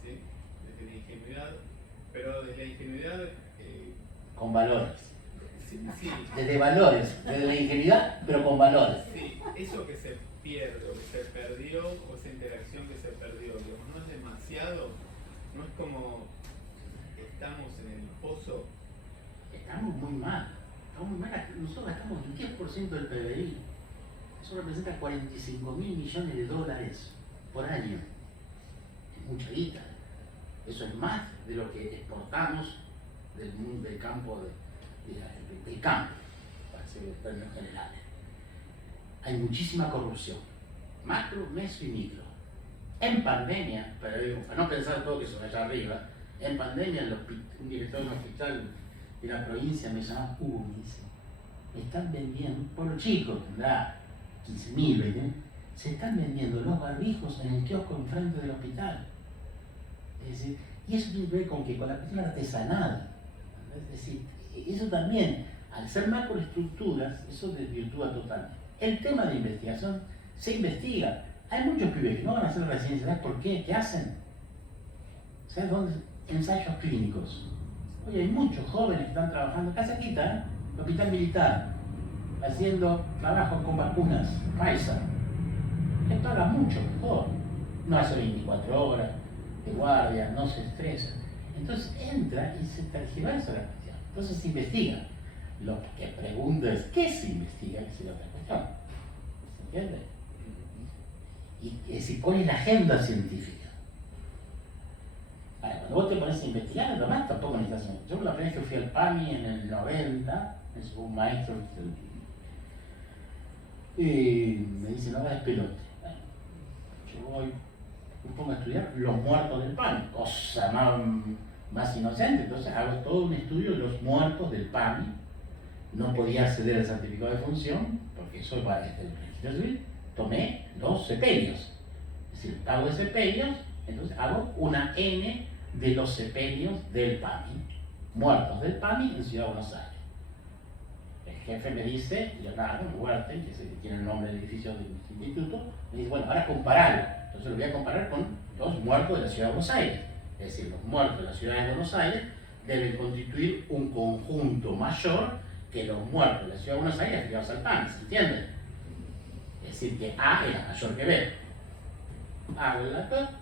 Sí, desde la ingenuidad, pero desde la ingenuidad... Con valores. Sí, Desde valores, desde la ingenuidad, pero con valores. sí, eso que se pierde o que se perdió, o esa interacción que se perdió, digamos, no es demasiado, no es como estamos en el pozo. Estamos muy mal. Nosotros gastamos el 10% del PBI. Eso representa 45.000 millones de dólares por año. mucha guita. Eso es más de lo que exportamos del mundo, del campo, del campo, para decir en términos generales. Hay muchísima corrupción, macro, meso y micro. En pandemia, pero digo, para no pensar todo que se vaya arriba, en pandemia un director de un hospital de la provincia me llama Hugo, me dice, me están vendiendo, un pueblo chico, tendrá 15.000, ¿verdad? Se están vendiendo los barbijos en el kiosco enfrente del hospital. Es decir, y eso tiene que ver con que con la cuestión artesanal. Es decir, eso también, al ser macroestructuras, eso desvirtúa totalmente. El tema de investigación se investiga. Hay muchos pibes que no van a hacer residencia. ¿Sabes por qué? ¿Qué hacen? ¿Sabes dónde? Ensayos clínicos. Oye, hay muchos jóvenes que están trabajando, casa quita, el hospital militar, haciendo trabajo con vacunas, Pfizer. Les paga mucho mejor. No hace 24 horas de guardia, no se estresa. Entonces entra y se tergiversa la cuestión. Entonces se investiga. Lo que pregunta es, ¿qué se investiga? Esa es otra cuestión. ¿Se entiende? Y si pones la agenda científica. Ahora, cuando vos te pones a investigar, además tampoco necesitas. Yo la primera vez que fui al PAMI en el 90, es un maestro y me dice, no hagas pelote. Bueno, yo voy, me pongo a estudiar los muertos del PAMI, cosa más inocente. Entonces hago todo un estudio de los muertos del PAMI. No podía acceder al certificado de función, porque eso va desde el registro civil. Tomé los sepelios, es decir, pago de sepelios, entonces hago una N de los sepelios del PAMI, muertos del PAMI en Ciudad de Buenos Aires. El jefe me dice, Leonardo Huarte, que es el que tiene el nombre del edificio del instituto, me dice, bueno, ahora compararlo. Entonces lo voy a comparar con los muertos de la Ciudad de Buenos Aires. Es decir, los muertos de la Ciudad de Buenos Aires deben constituir un conjunto mayor que los muertos de la Ciudad de Buenos Aires afiliados al PAMI, ¿se entiende? Es decir, que A era mayor que B.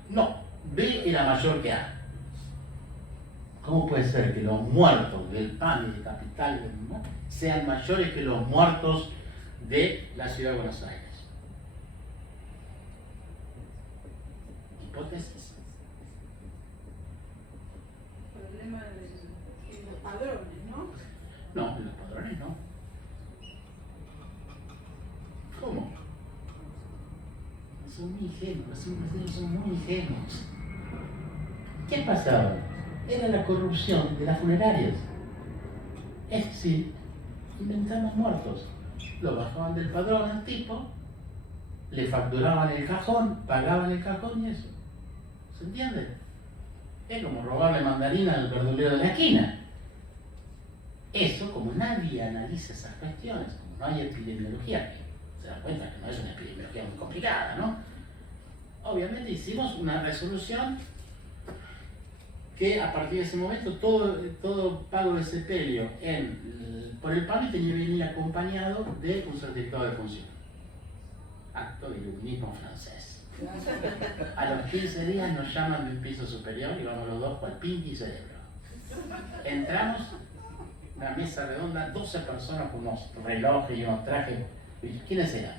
No, B era mayor que A. ¿Cómo puede ser que los muertos del PAMI de Capital sean mayores que los muertos de la Ciudad de Buenos Aires? Hipótesis. Problema de los padrones, ¿no? No, en los padrones no. ¿Cómo? Son muy ingenuos, son muy ingenuos. ¿Qué pasaba? Era la corrupción de las funerarias. Es decir, inventaban muertos. Lo bajaban del padrón al tipo, le facturaban el cajón, pagaban el cajón y eso. ¿Se entiende? Es como robarle mandarina al verdulero de la esquina. Eso, como nadie analiza esas cuestiones, como no hay epidemiología, se dan cuenta que no es una epidemiología muy complicada, ¿no? Obviamente hicimos una resolución que a partir de ese momento todo pago de sepelio por el PAMI tenía que venir acompañado de un certificado de función. Acto de iluminismo francés. A los 15 días nos llaman del piso superior y vamos los dos cual pinky y cerebro. Entramos, una mesa redonda, 12 personas con unos relojes y unos trajes. ¿Quiénes eran?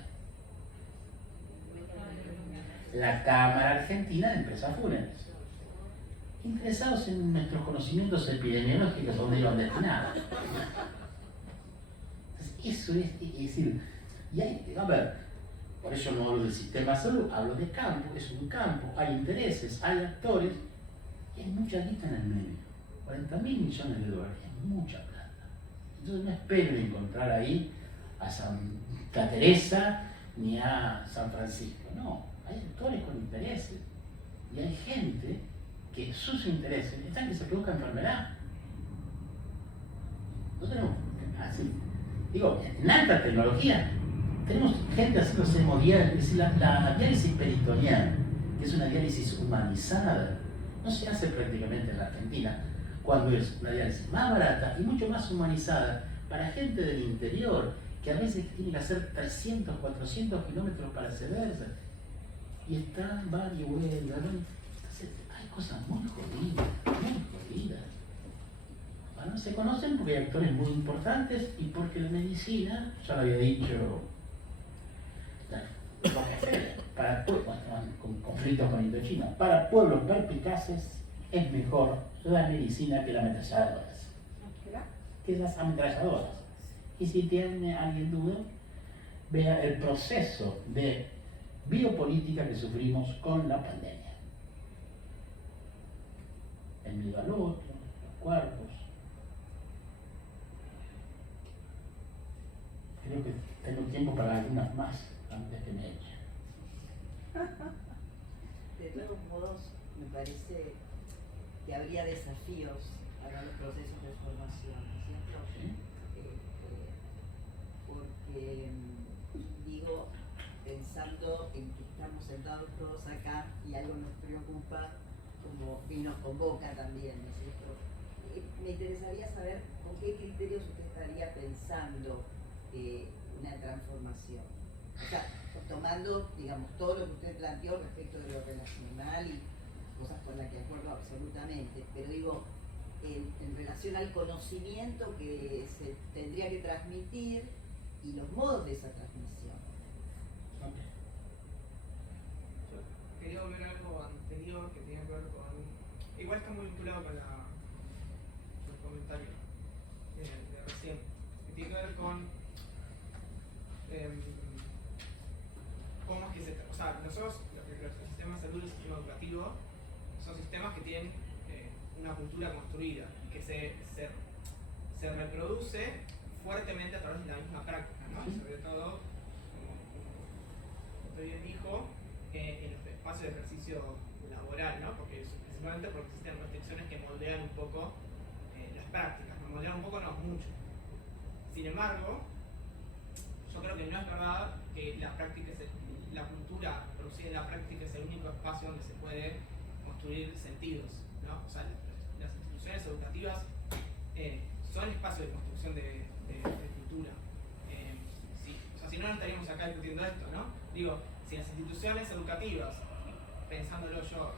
La Cámara Argentina de Empresas Fúnebres. Interesados en nuestros conocimientos epidemiológicos, donde iban destinados. Entonces, eso es decir, y hay, a ver, por eso no hablo del sistema de salud, hablo de campo, es un campo, hay intereses, hay actores, y hay mucha guita en el medio. 40.000 millones de dólares, es mucha plata. Entonces no espero encontrar ahí a Santa Teresa ni a San Francisco, no, hay actores con intereses, y hay gente que sus intereses están que se produzca enfermedad. No tenemos así. Digo, en alta tecnología tenemos gente haciéndose hemodiálisis, es decir, la diálisis peritoneal, que es una diálisis humanizada, no se hace prácticamente en la Argentina, cuando es una diálisis más barata y mucho más humanizada para gente del interior, que a veces tiene que hacer 300, 400 kilómetros para accederse. Y están varios vuelos. Entonces, hay cosas muy jodidas, muy jodidas. Bueno, se conocen porque hay actores muy importantes y porque la medicina, ya lo había dicho con conflictos con Indochina, para pueblos perspicaces es mejor la medicina que las ametralladoras. Que las ametralladoras. Y si tiene alguien duda, vea el proceso de biopolítica que sufrimos con la pandemia. El miedo al otro, los cuerpos. Creo que tengo tiempo para algunas más antes que me echen. De todos modos, me parece que habría desafíos para los procesos de formación, ¿no es cierto? ¿Sí? Porque, digo, pensando en que estamos sentados todos acá y algo nos preocupa y nos convoca también, ¿no es cierto? Me interesaría saber con qué criterios usted estaría pensando una transformación. O sea, tomando, digamos, todo lo que usted planteó respecto de lo relacional y cosas con las que acuerdo absolutamente, pero digo, en relación al conocimiento que se tendría que transmitir y los modos de esa transmisión. Quería volver a algo anterior que tiene que ver con... Igual está muy vinculado con el comentario de recién, que tiene que ver con cómo es que se... O sea, nosotros, los sistemas de salud y el sistema educativo son sistemas que tienen una cultura construida, que se reproduce fuertemente a través de la misma práctica, ¿no? Y sobre todo, como usted bien dijo, en los espacios de ejercicio laboral, ¿no? Principalmente porque existen restricciones que moldean un poco las prácticas, ¿no? Moldean un poco, no mucho. Sin embargo, yo creo que no es verdad que la cultura producida en la práctica es el único espacio donde se puede construir sentidos, ¿no? O sea, las instituciones educativas son espacios de construcción de cultura. O sea, si no, no estaríamos acá discutiendo esto, ¿no? Digo, si las instituciones educativas, pensándolo yo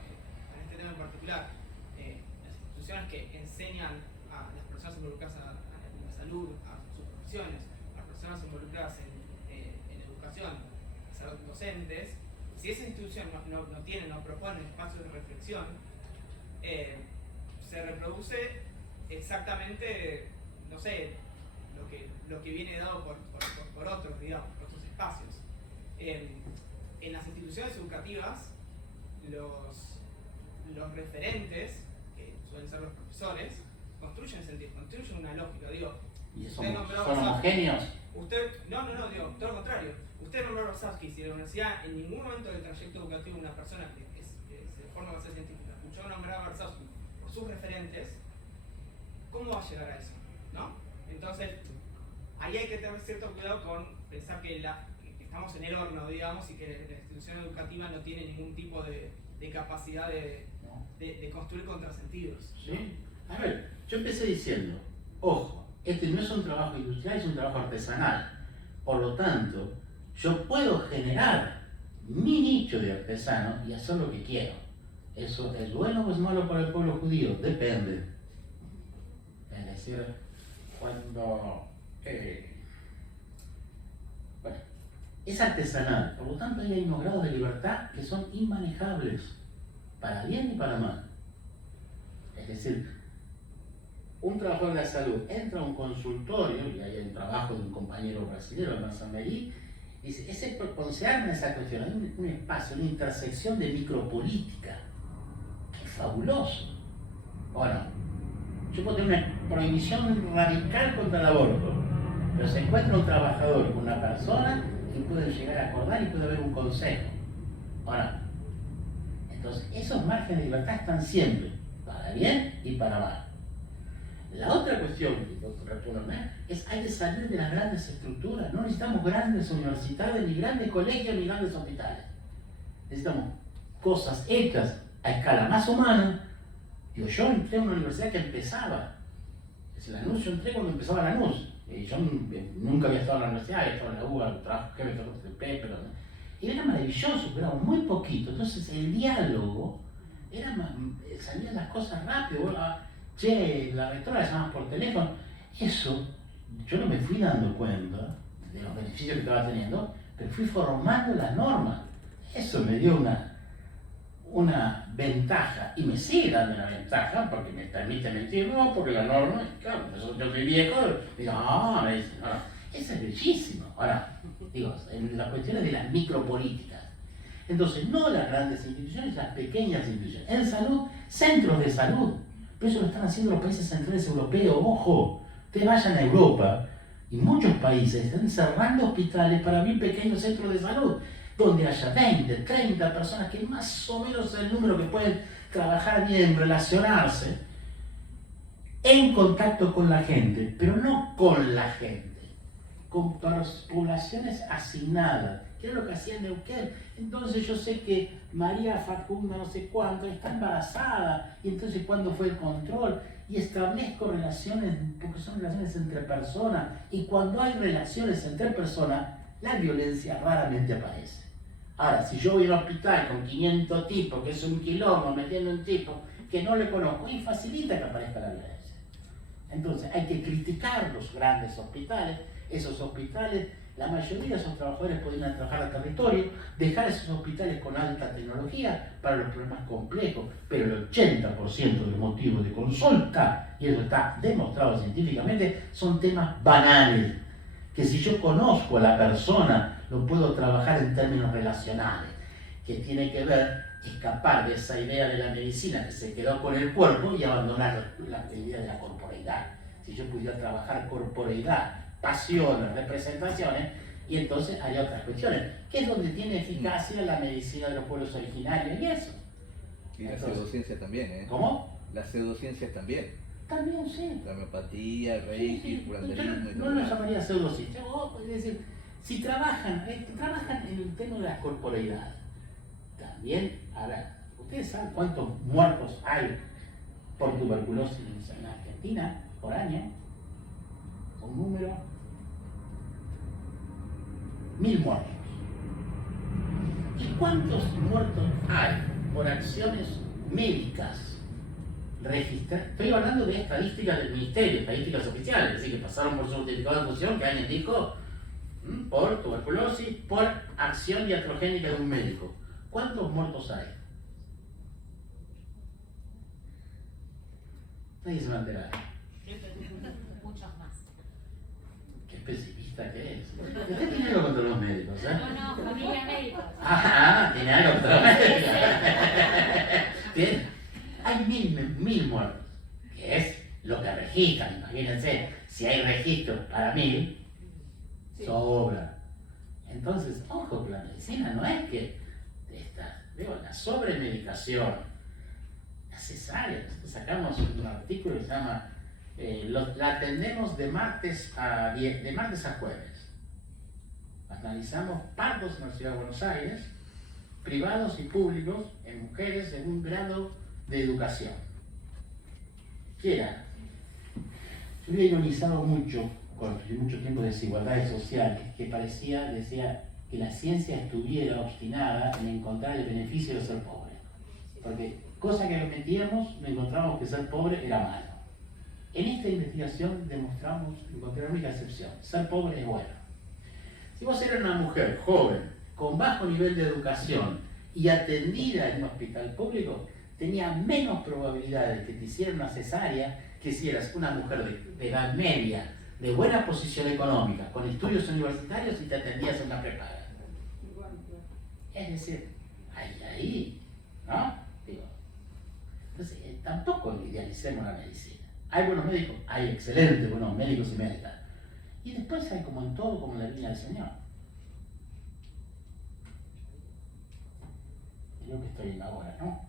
en este tema en particular, las instituciones que enseñan a las personas involucradas en la salud, a sus profesiones, a las personas involucradas en educación, a ser docentes, si esa institución no tiene, no propone espacios de reflexión, se reproduce exactamente, no sé, lo que viene dado por otros, digamos, por otros espacios. En las instituciones educativas, los referentes, que suelen ser los profesores, construyen sentido, construyen una lógica. Digo, ¿Y usted nombró son homogéneos? No, digo, todo lo contrario. Usted nombró a Rosavsky, si la universidad en ningún momento del trayecto educativo de una persona que se forma a ser científica escuchó nombrar a Rosavsky por sus referentes, ¿cómo va a llegar a eso? ¿No? Entonces, ahí hay que tener cierto cuidado con pensar que estamos en el horno, digamos, y que la institución educativa no tiene ningún tipo de capacidad de construir contrasentidos. ¿Sí? A ver, yo empecé diciendo, ojo, este no es un trabajo industrial, es un trabajo artesanal. Por lo tanto, yo puedo generar mi nicho de artesano y hacer lo que quiero. ¿Eso es bueno o es malo para el pueblo judío? Depende. Es decir, cuando... bueno, es artesanal, por lo tanto hay unos grados de libertad que son inmanejables, para bien y para mal. Es decir, un trabajador de la salud entra a un consultorio, y hay un trabajo de un compañero brasileño, Hernán Samerí, y dice, cuando se arma esa cuestión, hay un espacio, una intersección de micropolítica, que es fabuloso. Bueno, yo puedo tener una prohibición radical contra el aborto, pero se encuentra un trabajador con una persona y pueden llegar a acordar y puede haber un consejo. Ahora, entonces esos márgenes de libertad están siempre, para bien y para mal. La otra cuestión, es hay que salir de las grandes estructuras. No necesitamos grandes universidades, ni grandes colegios, ni grandes hospitales. Necesitamos cosas hechas a escala más humana. Yo entré a una universidad que empezaba. Es Lanús, yo entré cuando empezaba Lanús. Yo nunca había estado en la universidad, había estado en la UBA, trabajo que había estado con el PP, pero y era maravilloso, pero era muy poquito. Entonces el diálogo salían las cosas rápido. Che, la rectora la llamas por teléfono. Eso, yo no me fui dando cuenta de los beneficios que estaba teniendo, pero fui formando las normas. Eso me dio una ventaja y me sigue dando una ventaja porque me permite mentir, no, porque la norma, claro, yo soy viejo, digo, me dicen, no, eso es bellísimo. Ahora, digo, en las cuestiones de las micropolíticas. Entonces, no las grandes instituciones, las pequeñas instituciones. En salud, centros de salud. Pero eso lo están haciendo los países centrales europeos, ojo. Ustedes vayan a Europa y muchos países están cerrando hospitales para abrir pequeños centros de salud, donde haya 20, 30 personas, que más o menos es el número que pueden trabajar bien, relacionarse, en contacto con la gente, pero no con la gente, con poblaciones asignadas, que es lo que hacía en Neuquén. Entonces yo sé que María Facunda no sé cuánto está embarazada, y entonces ¿cuándo fue el control? Y establezco relaciones, porque son relaciones entre personas, y cuando hay relaciones entre personas, la violencia raramente aparece. Ahora, si yo voy a un hospital con 500 tipos, que es un quilombo, metiendo un tipo que no le conozco, y facilita que aparezca la violencia. Entonces hay que criticar los grandes hospitales. Esos hospitales, la mayoría de esos trabajadores podrían trabajar al territorio, dejar esos hospitales con alta tecnología para los problemas complejos, pero el 80% de los motivos de consulta, y eso está demostrado científicamente, son temas banales, que si yo conozco a la persona, lo puedo trabajar en términos relacionales, que tiene que ver, escapar de esa idea de la medicina que se quedó con el cuerpo y abandonar la idea de la corporeidad. Si yo pudiera trabajar corporeidad, pasiones, representaciones, y entonces haría otras cuestiones, que es donde tiene eficacia la medicina de los pueblos originarios y eso. Y la pseudociencia también, ¿eh? ¿Cómo? Las pseudociencias también. También, sí. La homeopatía, el reiki, el curanderismo y No todo. lo llamaría pseudociencia. Es decir, si trabajan en el tema de la corporeidad, también, ahora, ¿ustedes saben cuántos muertos hay por tuberculosis en la Argentina por año? Un número, 1000 muertos. ¿Y cuántos muertos hay por acciones médicas registradas? Estoy hablando de estadísticas del ministerio, estadísticas oficiales, es decir, que pasaron por su certificado de función, que alguien dijo por tuberculosis, por acción iatrogénica de un médico. ¿Cuántos muertos hay? Nadie se va a enterar. Muchos más. Qué pesimista que es. Usted tiene algo contra los médicos, ¿eh? No, familia médicos. Tiene algo contra los médicos. Bien. Hay 1000 muertos, que es lo que registran. Imagínense, si hay registros para 1000, sobra. Entonces, ojo que la medicina no es que la sobremedicación, la cesárea. Nosotros sacamos un artículo que se llama la atendemos de martes a jueves. Analizamos partos en la ciudad de Buenos Aires, privados y públicos, en mujeres en un grado de educación. ¿Qué era? Yo había ironizado mucho, con mucho tiempo de desigualdades sociales, que decía que la ciencia estuviera obstinada en encontrar el beneficio de ser pobre. Porque cosa que metíamos, encontramos que ser pobre era malo. En esta investigación encontré la única excepción: ser pobre es bueno. Si vos eras una mujer joven, con bajo nivel de educación y atendida en un hospital público, tenía menos probabilidades de que te hicieran una cesárea que si eras una mujer de edad media, de buena posición económica, con estudios universitarios y te atendías en una prepaga. Es decir, ahí, ¿no? Digo, entonces, tampoco idealicemos la medicina. Hay buenos médicos, hay excelentes buenos médicos y médicas. Y después hay como en todo, como en la línea del Señor. Creo que estoy en la hora, ¿no?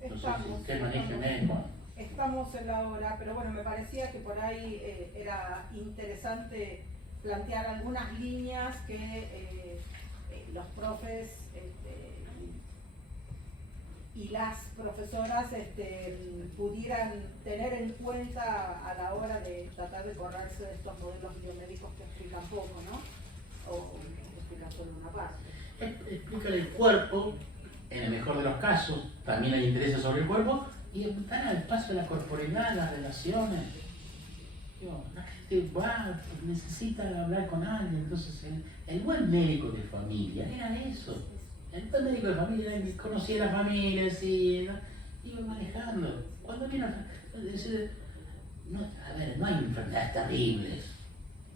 Entonces, usted manéjeme con... Estamos en la hora, pero bueno, me parecía que por ahí era interesante plantear algunas líneas que los profes y las profesoras pudieran tener en cuenta a la hora de tratar de correrse de estos modelos biomédicos que explican poco, ¿no? O que explican solo una parte. Explican el cuerpo, en el mejor de los casos, también hay intereses sobre el cuerpo, y dan al paso de la corporeidad, las relaciones. Digo, la gente necesita hablar con alguien. Entonces, el buen médico de familia era eso. El buen médico de familia era que conocía las familias y iba manejando. Cuando vino no hay enfermedades terribles.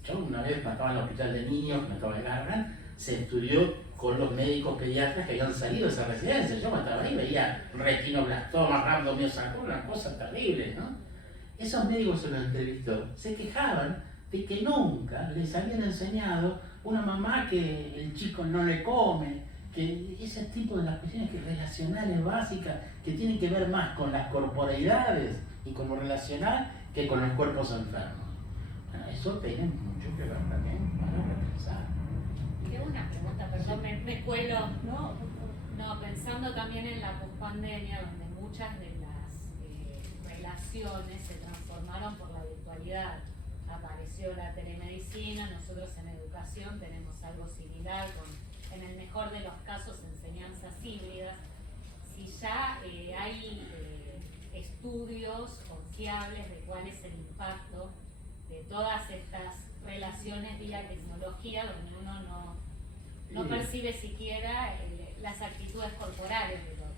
Yo una vez me estaba en el hospital de niños, me acaba de agarrar, se estudió con los médicos pediatras que habían salido de esa residencia. Yo estaba ahí, veía retinoblastomas, rhabdomyosarcoma, una cosa terrible, ¿no? Esos médicos se los entrevistó, se quejaban de que nunca les habían enseñado una mamá que el chico no le come, que ese tipo de las cuestiones relacionales básicas que tienen que ver más con las corporeidades y con lo relacional que con los cuerpos enfermos. Bueno, eso tiene mucho que ver también para repensar. Tengo una pregunta, perdón, me cuelo. No, No, pensando también en la pospandemia, donde muchas de las relaciones se transformaron por la virtualidad. Apareció la telemedicina, nosotros en educación tenemos algo similar, con, en el mejor de los casos, enseñanzas híbridas. Si ya hay estudios confiables de cuál es el impacto de todas estas relaciones vía tecnología, donde uno no percibe siquiera las actitudes corporales del otro.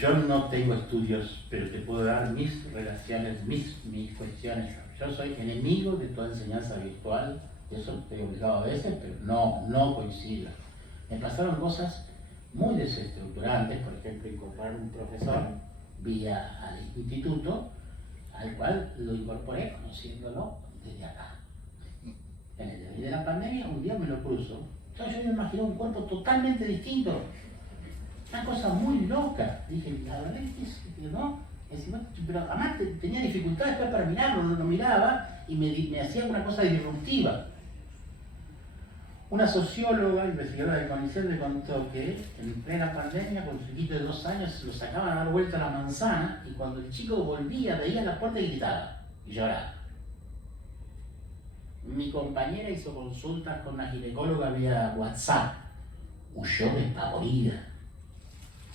Yo no tengo estudios, pero te puedo dar mis relaciones, mis cuestiones. Yo soy enemigo de toda enseñanza virtual, eso estoy obligado a veces, pero no coincido. Me pasaron cosas muy desestructurantes, por ejemplo, incorporar un profesor vía al instituto, al cual lo incorporé conociéndolo desde acá. En el día de la pandemia, un día me lo cruzo. Entonces yo me imaginé un cuerpo totalmente distinto. Una cosa muy loca. Dije, la verdad es que no. Pero además tenía dificultades para mirarlo, no lo miraba y me hacía una cosa disruptiva. Una socióloga, investigadora de CONICET, me contó que en plena pandemia, con su chiquito de 2 años, lo sacaban a dar vuelta a la manzana y cuando el chico volvía, veía la puerta y gritaba y lloraba. Mi compañera hizo consultas con una ginecóloga vía WhatsApp, huyó despavorida.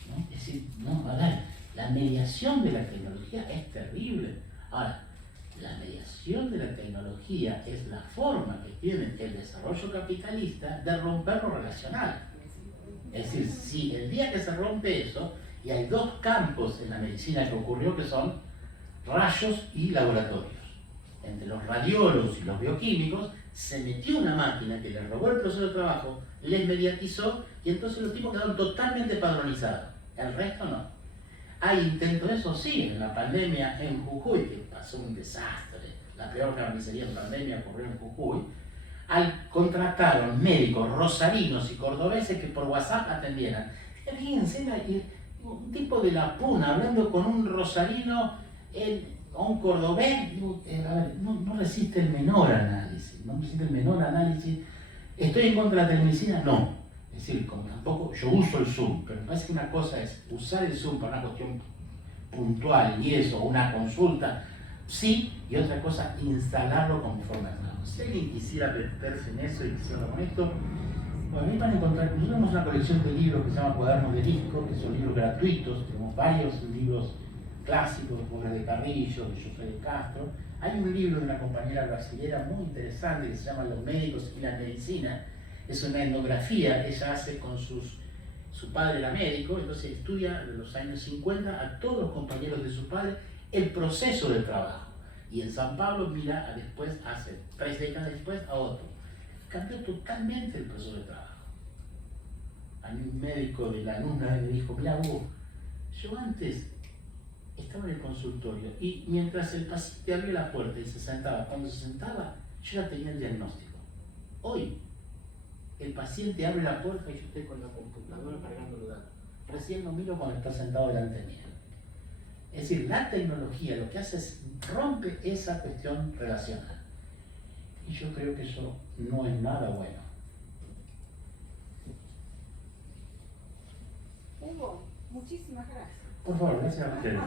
¿No? Es decir, a ver, la mediación de la tecnología es terrible. Ahora, la mediación de la tecnología es la forma que tiene el desarrollo capitalista de romper lo relacional. Es decir, si el día que se rompe eso, y hay 2 campos en la medicina que ocurrió que son rayos y laboratorios. Entre los radiólogos y los bioquímicos se metió una máquina que les robó el proceso de trabajo, les mediatizó y entonces los tipos quedaron totalmente padronizados. El resto no. Hay intentos de eso, sí, en la pandemia en Jujuy, que pasó un desastre, la peor carnicería en pandemia ocurrió en Jujuy, contrataron médicos rosarinos y cordobeses que por WhatsApp atendieran. Fíjense, un tipo de la Puna hablando con un rosarino o un cordobés, no resiste el menor análisis, ¿Estoy en contra de la telemedicina? No. Es decir, como tampoco, yo uso el Zoom, pero me parece que una cosa es usar el Zoom para una cuestión puntual y eso, una consulta, sí, y otra cosa, instalarlo como forma de trabajo. Si alguien quisiera meterse en eso y quisiera con esto, bueno, ahí van a encontrar, nosotros tenemos una colección de libros que se llama Cuadernos de Disco, que son libros gratuitos, tenemos varios libros clásicos, de Pobres de Carrillo, de José de Castro. Hay un libro de una compañera brasilera muy interesante que se llama Los médicos y la medicina. Es una etnografía, ella hace con su padre era médico, entonces estudia de los años 50 a todos los compañeros de su padre el proceso del trabajo. Y en San Pablo mira después, hace 3 décadas después, a otro. Cambió totalmente el proceso de trabajo. A mí un médico de la NUNA me dijo, mira Hugo, yo antes estaba en el consultorio y mientras el paciente abría la puerta y se sentaba, cuando se sentaba yo ya tenía el diagnóstico. Hoy el paciente abre la puerta y yo estoy con la computadora cargando los datos. Recién lo miro cuando está sentado delante mío. Es decir, la tecnología lo que hace es rompe esa cuestión relacional. Y yo creo que eso no es nada bueno. Hugo, muchísimas gracias. Por favor, gracias a ustedes.